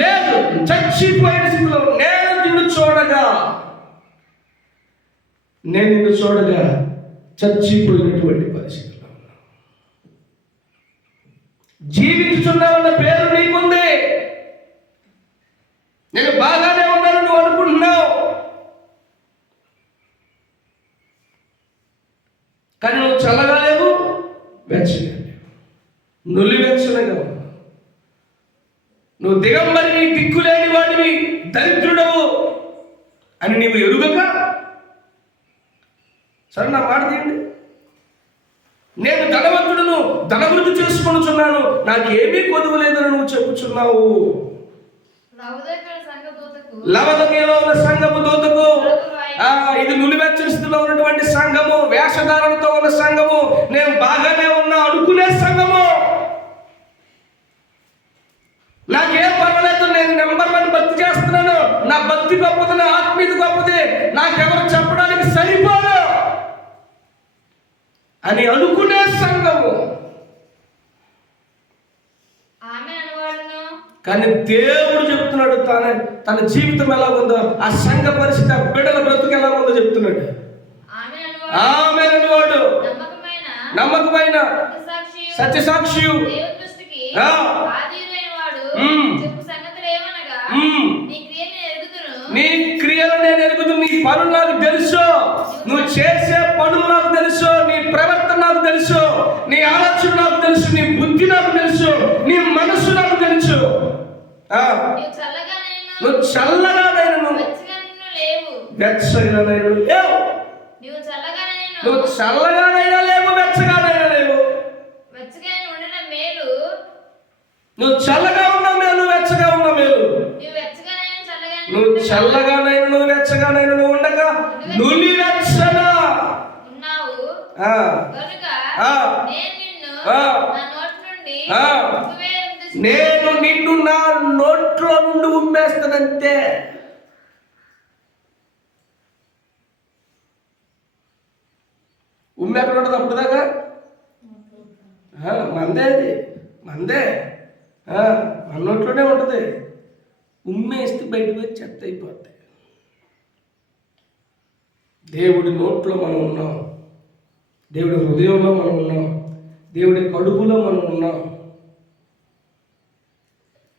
లేదు. చచ్చిపోయిన స్థితిలో నేను నిన్ను చూడగా చచ్చిపోయినటువంటి పరిస్థితిలో జీవించుచున్నావన్న పేరు నీకుంది. నేను బాగానే ఉన్నాను నువ్వు అనుకుంటున్నావు కానీ నువ్వు చల్లగా లేవు, వెచ్చగా లేవు, నులివెచ్చనగా ఉన్నావు. నువ్వు దిగంబరిని, దిక్కులేని వాడివి, దరిద్రుడవు అని నీవు ఎరుగక, సరే నా మాట తీయండి, నేను ధనవంతుడును, ధనవృద్ధి చేసుకొనుచున్నాను, నాకు ఏమీ కొదువు లేదని నువ్వు చెప్పుచున్నావు. లవదకీలో ఉన్న సంఘపు దూతకు, ఇది నులివెచ్చని స్థితిలో ఉన్నటువంటి సంఘము, వేషధారణతో ఉన్న సంఘము, నేను బాగానే ఉన్నా అనుకునే సంఘము, నాకేం పర్వాలేదు, నేను నెంబర్ 1 భక్తి చేస్తున్నాను, నా భక్తి గొప్పది, నా ఆత్మీయత గొప్పది, నాకెవరు చెప్పడానికి సరిపోదు అని అనుకునే సంఘము. కానీ దేవుడు చెప్తున్నాడు తన జీవితం ఎలా ఉందో, ఆ సంఘ పరిస్థితి, ఆ బిడ్డల బ్రతుకు ఎలా ఉందో చెప్తున్నాడు. ఆమేన్ అనేవాడు నమ్మకమైన సత్యసాక్షి, చెప్పు సంగతులు ఏమనగా నీ క్రియలు నేను ఎరుగుదును, నీ పనులు నాకు తెలుసు, నువ్వు చేసే పనులు నాకు తెలుసు, నీ ప్రవర్తన నాకు తెలుసు, నీ ఆలోచన నాకు తెలుసు, నీ బుద్ధి నాకు తెలుసు, నీ మనస్సు నాకు తెలుసు. నువ్వు చల్లగానైనను వెచ్చగానైనా లేవు, నువ్వు చల్లగానైనా లేవు, వెచ్చగానైనా లేవు. నువ్వు చల్లగా ఉన్న మేలు, వెచ్చగా ఉన్న మేలు. నువ్వు చల్లగానైనా నువ్వు వెచ్చగానైనా నువ్వు ఉండగా నువ్వు వెచ్చగా నేను నిన్ను నా నోట్లో నుండి ఉమ్మేస్తానంతే. ఉమ్మి ఎక్కడ ఉంటుంది అప్పుడు దాకా? మందే, అది మందే, మన నోట్లోనే ఉంటుంది. ఉమ్మేస్తే బయటకు వచ్చి చెత్త అయిపోతాయి. దేవుడి నోట్లో మనం ఉన్నాం, దేవుడి హృదయంలో మనం ఉన్నాం, దేవుడి కడుపులో మనం ఉన్నాం,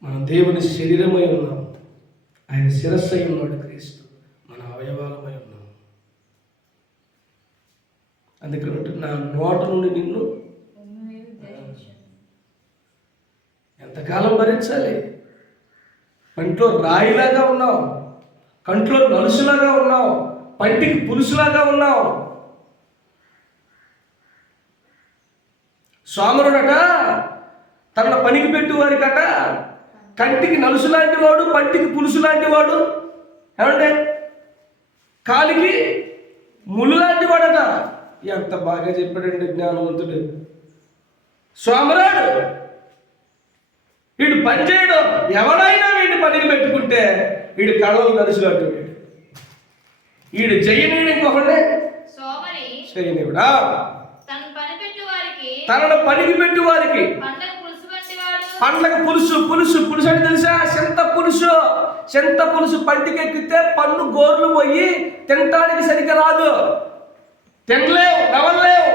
మనం దేవుని శరీరమై ఉన్నాం, ఆయన శిరస్సు అయి ఉన్నాడు క్రీస్తు, మన అవయవాలమై ఉన్నాం. అందుకని నా నోట నుండి నిన్ను ఎంతకాలం భరించాలి? కంట్లో రాయిలాగా ఉన్నావు, కంట్లో నలుసులాగా ఉన్నావు, పంటికి పులుసులాగా ఉన్నావు. సోమరుడట తన పనికి పెట్టు వారికట కంటికి నలుసు లాంటి వాడు, పంటికి పులుసు లాంటి వాడు, ఏమంటే కాలికి ముళ్ళు లాంటి వాడట. ఎంత బాగా చెప్పాడండి జ్ఞానవంతుడు. సోమరాడు వీడు పని చేయడం, ఎవడైనా వీడిని పనికి పెట్టుకుంటే వీడు కళలు నలుసు లాంటి వాడు. వీడు జయనీయుడు, ఇంకొకడే చేయనీయుడా. తనను పనికి పెట్టు వారికి పండ్లకు పులుసు, పులుసు పులుసు అని తెలుసా? చింత పులుసు. చింత పులుసు పంటికి ఎక్కితే పన్ను గోర్లు పోయి తినటానికి సరిగ్గా రాదు, తినలేవు, నవలేవు.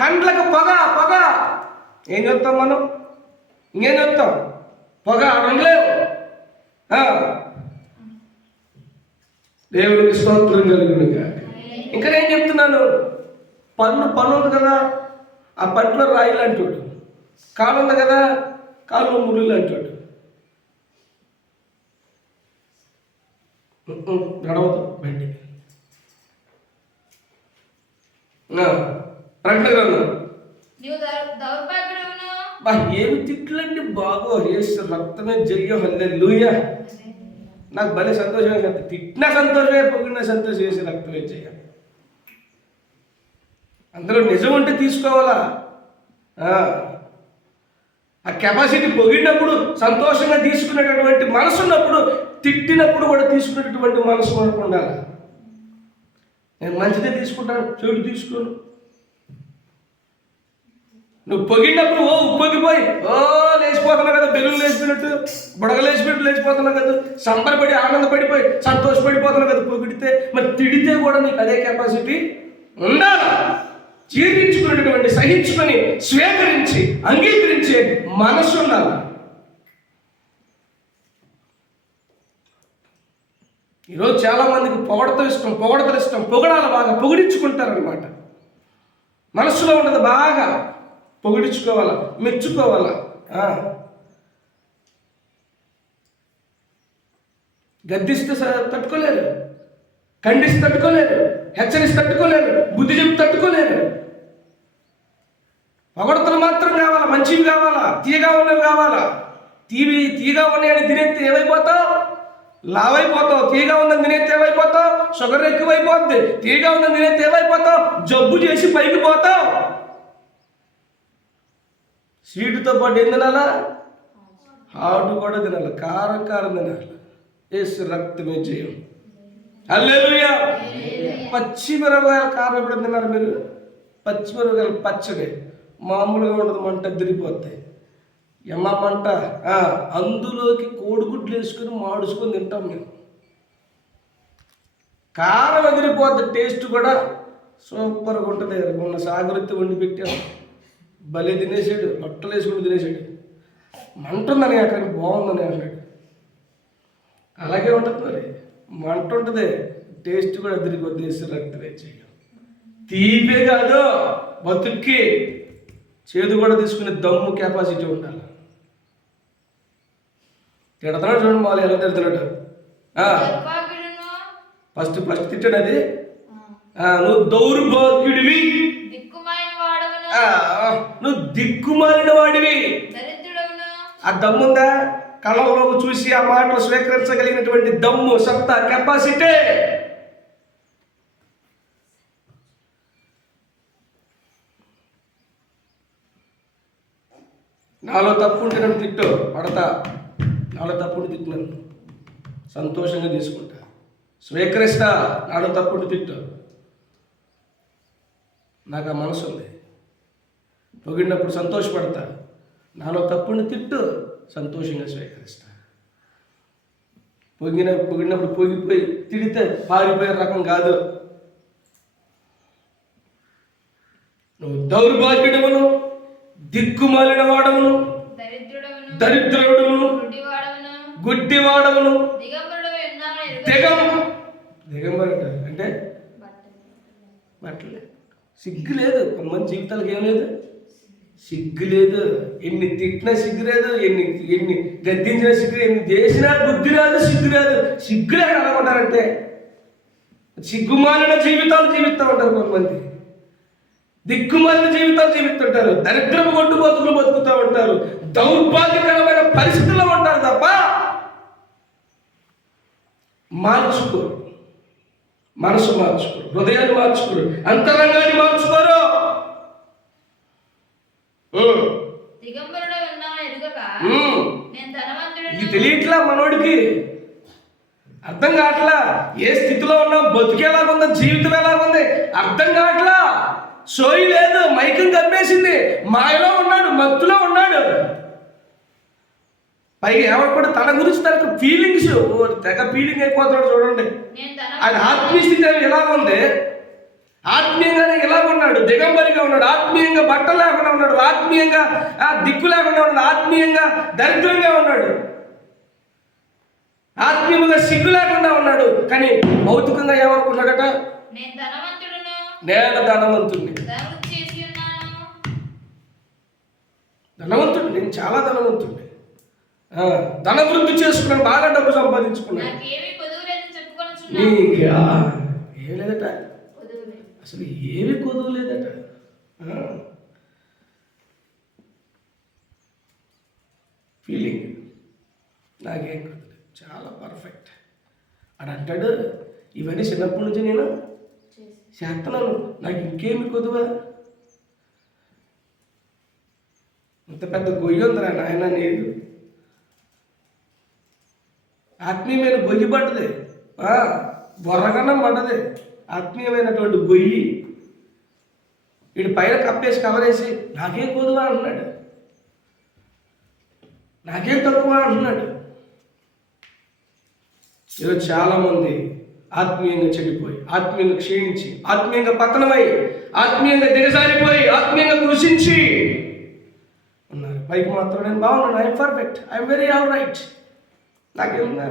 కండ్లకు పొగ, పొగ ఏం చెప్తాం మనం? ఇంకేం చెప్తాం? పొగ అనలేవు. దేవుడికి స్తోత్రం కలుగునుగా. ఇంకా నేను చెప్తున్నాను, పన్ను ఉంది కదా, ఆ పంటలో రాయి లాంటివాడు. కాలు ఉంది కదా, కాలులో ముళ్ళు లాంటివాడు. నడవదు బండి. ప్రకటన గ్రంథం ఏమి తిట్లండి బాగో, ఏసు రక్తమే జయ్యో, హల్లెలూయా. నాకు భలే సంతోషమే కదా, తిట్టిన సంతోషమే, పొగిడిన సంతోషం, వేసి రక్తమే జయ్య. అందులో నిజం ఉంటే తీసుకోవాలా. ఆ కెపాసిటీ పొగిడినప్పుడు సంతోషంగా తీసుకునేటటువంటి మనసు ఉన్నప్పుడు, తిట్టినప్పుడు కూడా తీసుకునేటటువంటి మనసు మనకు ఉండాలి. నేను మంచిదే తీసుకుంటాను, చెడు తీసుకోను. నువ్వు పొగిడినప్పుడు ఉప్పొగిపోయి లేచిపోతున్నావు కదా, బెలూన్ లేచిపోయినట్టు, బుడగలు లేచిపోయినట్టు లేచిపోతున్నావు కదా, సంబరపడి ఆనందపడిపోయి సంతోషపడిపోతున్నావు కదా పొగిడితే. మరి తిడితే కూడా నీకు అదే కెపాసిటీ ఉండాలి. జీర్ణించుకునేటువంటి, సహించుకొని స్వీకరించి అంగీకరించే మనసు ఉండాలి. ఈరోజు చాలా మందికి పొగడతలు ఇష్టం, పొగడాలి, బాగా పొగిడించుకుంటారనమాట. మనసులో ఉండదు, బాగా పొగిడించుకోవాలా, మెచ్చుకోవాలా. గద్దిస్తే తట్టుకోలేరు, ఖండిస్తే తట్టుకోలేరు, హెచ్చరిస్తే తట్టుకోలేరు, బుద్ధి చెప్పి తట్టుకోలేరు. పొగడతలు మాత్రం కావాలా, మంచివి కావాలా, తీయగా ఉన్నవి కావాలా. తీయగా ఉన్నాయని తినేస్తే ఏమైపోతావు? లావైపోతావు. తీయగా ఉందని తినేస్తే ఏమైపోతావు? షుగర్ ఎక్కువైపోద్ది. తీయగా ఉందని తినేస్తే ఏమైపోతావు? జబ్బు చేసి పైకి పోతావు. స్వీటుతో పాటు ఏం తినాలా? హాట్ కూడా తినాలి, కారం తినాలి. ఏసు రక్తమే జయం. హల్లెలూయా. పచ్చిమిరపకాయల కారం ఎప్పుడు తిన్నారు మీరు? పచ్చిమిరపకాయలు పచ్చడి మామూలుగా ఉండదు, మంట తిరిగిపోతాయి. మంట. అందులోకి కోడిగుడ్లు వేసుకొని మాడుచుకొని తింటాం మేము. కారం ఎదిరిపోద్ది, టేస్ట్ కూడా సూపర్గా ఉంటుంది. మొన్న సాగరిత్తి వండి పెట్టాం, భలే తినేసాడు, లొట్టలు వేసుకుని తినేసాడు. మంట ఉందని అక్కడ బాగుందని అన్నాడు. అలాగే ఉంటుంది మరి, మంట ఉంటుంది, టేస్ట్ కూడా తిరిగి వదిలేసి రక్తమే చేయం. తీపే కాదు బతుక్కి చేదు కూడా తీసుకునే దమ్ము కెపాసిటీ ఉండాలి. తిడతాడు చూడండి, వాళ్ళు ఎలా తిడుతున్నాడు. ఫస్ట్ తిట్టాడు అది, నువ్వు దౌర్భాగ్యుడివి, నువ్వు దిక్కుమాలిన వాడివి. ఆ దమ్ముందా? కళ్ళలోకి చూసి ఆ మాటలు స్వీకరించగలిగినటువంటి దమ్ము, సత్తా, కెపాసిటీ. నాలో తప్పు ఉంటే నన్ను తిట్టు, పడతా. నాలో తప్పుడు తిట్టినాను, సంతోషంగా తీసుకుంటా, స్వీకరిస్తా. నాలో తప్పుడు తిట్టు, నాకు ఆ మనసు ఉంది. పొగిడినప్పుడు సంతోషపడతా, నాలో తప్పుని తిట్టు, సంతోషంగా స్వీకరిస్తా. పొగిడినప్పుడు పొగిపోయి తిడితే పారిపోయే రకం కాదు. నువ్వు దౌర్భాగ్యుడవును, దిక్కుమాలిన వాడవును, దరిద్రుడును, గుడ్డివాడవును, దిగంబరుడు అంటే బట్టలే. సిగ్గు లేదు కొంతమంది జీవితాలకు, ఏం లేదు, సిగ్గు లేదు. ఎన్ని తిట్టినా సిగ్గు లేదు, ఎన్ని గద్దించినా సిగ్గు, ఎన్ని చేసినా బుద్ధి రాదు, సిగ్గు రాదు. సిగ్గు లేక అనుకుంటారంటే సిగ్గుమాలిన జీవితాలు జీవిస్తూ ఉంటారు కొంతమంది, దిక్కుమాలిన జీవితాలు జీవిస్తుంటారు, దరిద్రపు కొట్టు బతుకులు బతుకుతూ ఉంటారు, దౌర్భాగ్యకరమైన పరిస్థితుల్లో ఉంటారు తప్ప మార్చుకోరు, మనసు మార్చుకోరు, హృదయాన్ని మార్చుకోరు, అంతరంగాన్ని మార్చుకోరు. ఇది తెలియట్లా మనోడికి, అర్థం కావట్లా. ఏ స్థితిలో ఉన్నావు, బతుకు ఎలాగుందో, జీవితం ఎలాగుంది అర్థం కావట్లా. సోయి లేదు, మైకం కమ్మేసింది, మాయలో ఉన్నాడు, మత్తులో ఉన్నాడు. పైగా ఎవరు కూడా తన గురించి తనకు ఫీలింగ్స్, తెగ ఫీలింగ్ అయిపోతున్నాడు చూడండి. ఆయన ఆత్మీయ స్థితి ఎలా ఉంది, ఆత్మీయంగానే ఎలాగున్నాడు, దిగంబరిగా ఉన్నాడు, ఆత్మీయంగా బట్టలు లేకుండా ఉన్నాడు, ఆత్మీయంగా దిక్కు లేకుండా ఉన్నాడు, ఆత్మీయంగా దరిద్రంగా ఉన్నాడు, ఆత్మీయంగా సిగ్గు లేకుండా ఉన్నాడు. కానీ భౌతికంగా ఏమనుకున్నాడట, నేను ధనవంతుడిని, నేను చాలా ధనవంతుడిని, ధనవృద్ధి చేసుకున్నాను, బాగా డబ్బు సంపాదించుకున్నాను. ఏం లేదట, అసలు ఏమీ కొదువు లేదట. ఫీలింగ్ నాకేం కొద్దు, చాలా పర్ఫెక్ట్ అని అంటాడు. ఇవన్నీ చిన్నప్పటి నుంచి నేను చేస్తున్నాను, నాకు ఇంకేమి కొదువా. ఇంత పెద్ద గొయ్యి ఉందిరా నాయన, నేను ఆత్మీయమైన గొయ్యి పడ్డది, బొర్రగన్నం పడ్డది, ఆత్మీయమైనటువంటి గొయ్యి. వీడి పైన కప్పేసి కవరేసి నాకేం కొదువా అంటున్నాడు, నాకేం తక్కువ అంటున్నాడు. ఈరోజు చాలామంది ఆత్మీయంగా చెడిపోయి, ఆత్మీయంగా క్షీణించి, ఆత్మీయంగా పతనమై, ఆత్మీయంగా దిగజారిపోయి, ఆత్మీయంగా కృషించి ఉన్నారు. పైకి మాత్రం నేను బాగున్నాను, I'm perfect, I'm very all right, నాకేముందా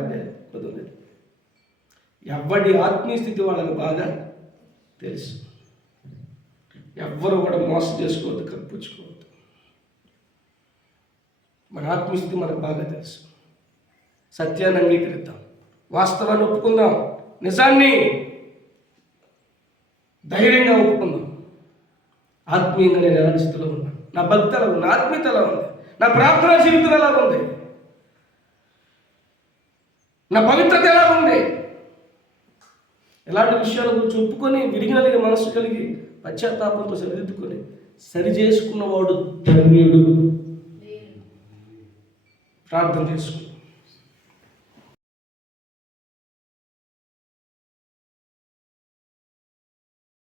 కుదరలేదు. ఎవరి ఆత్మీయ స్థితి వాళ్ళకి బాగా తెలుసు. ఎవ్వరు కూడా మోసం చేసుకోవద్దు, కప్పించుకోవద్దు. మన ఆత్మీయ స్థితి మనకు బాగా తెలుసు. సత్యాన్ని అంగీకరిద్దాం, వాస్తవాన్ని ఒప్పుకుందాం, నిజాన్ని ధైర్యంగా ఒప్పుకుందాం. ఆత్మీయంగా నేను ఎలాంటి స్థితిలో ఉన్నాను, నా భక్తి ఎలా ఉంది, నా ఆత్మీయత ఎలా ఉంది, నా ప్రార్థనా జీవితం ఎలా ఉంది, నా పవిత్రత ఎలా ఉంది. ఎలాంటి విషయాల గురించి ఒప్పుకొని విరిగినలిగి మనసు కలిగి పశ్చాత్తాపంతో సరిదిద్దుకొని సరి చేసుకున్నవాడు ధన్యుడు. ప్రార్థన చేసుకుంటాం.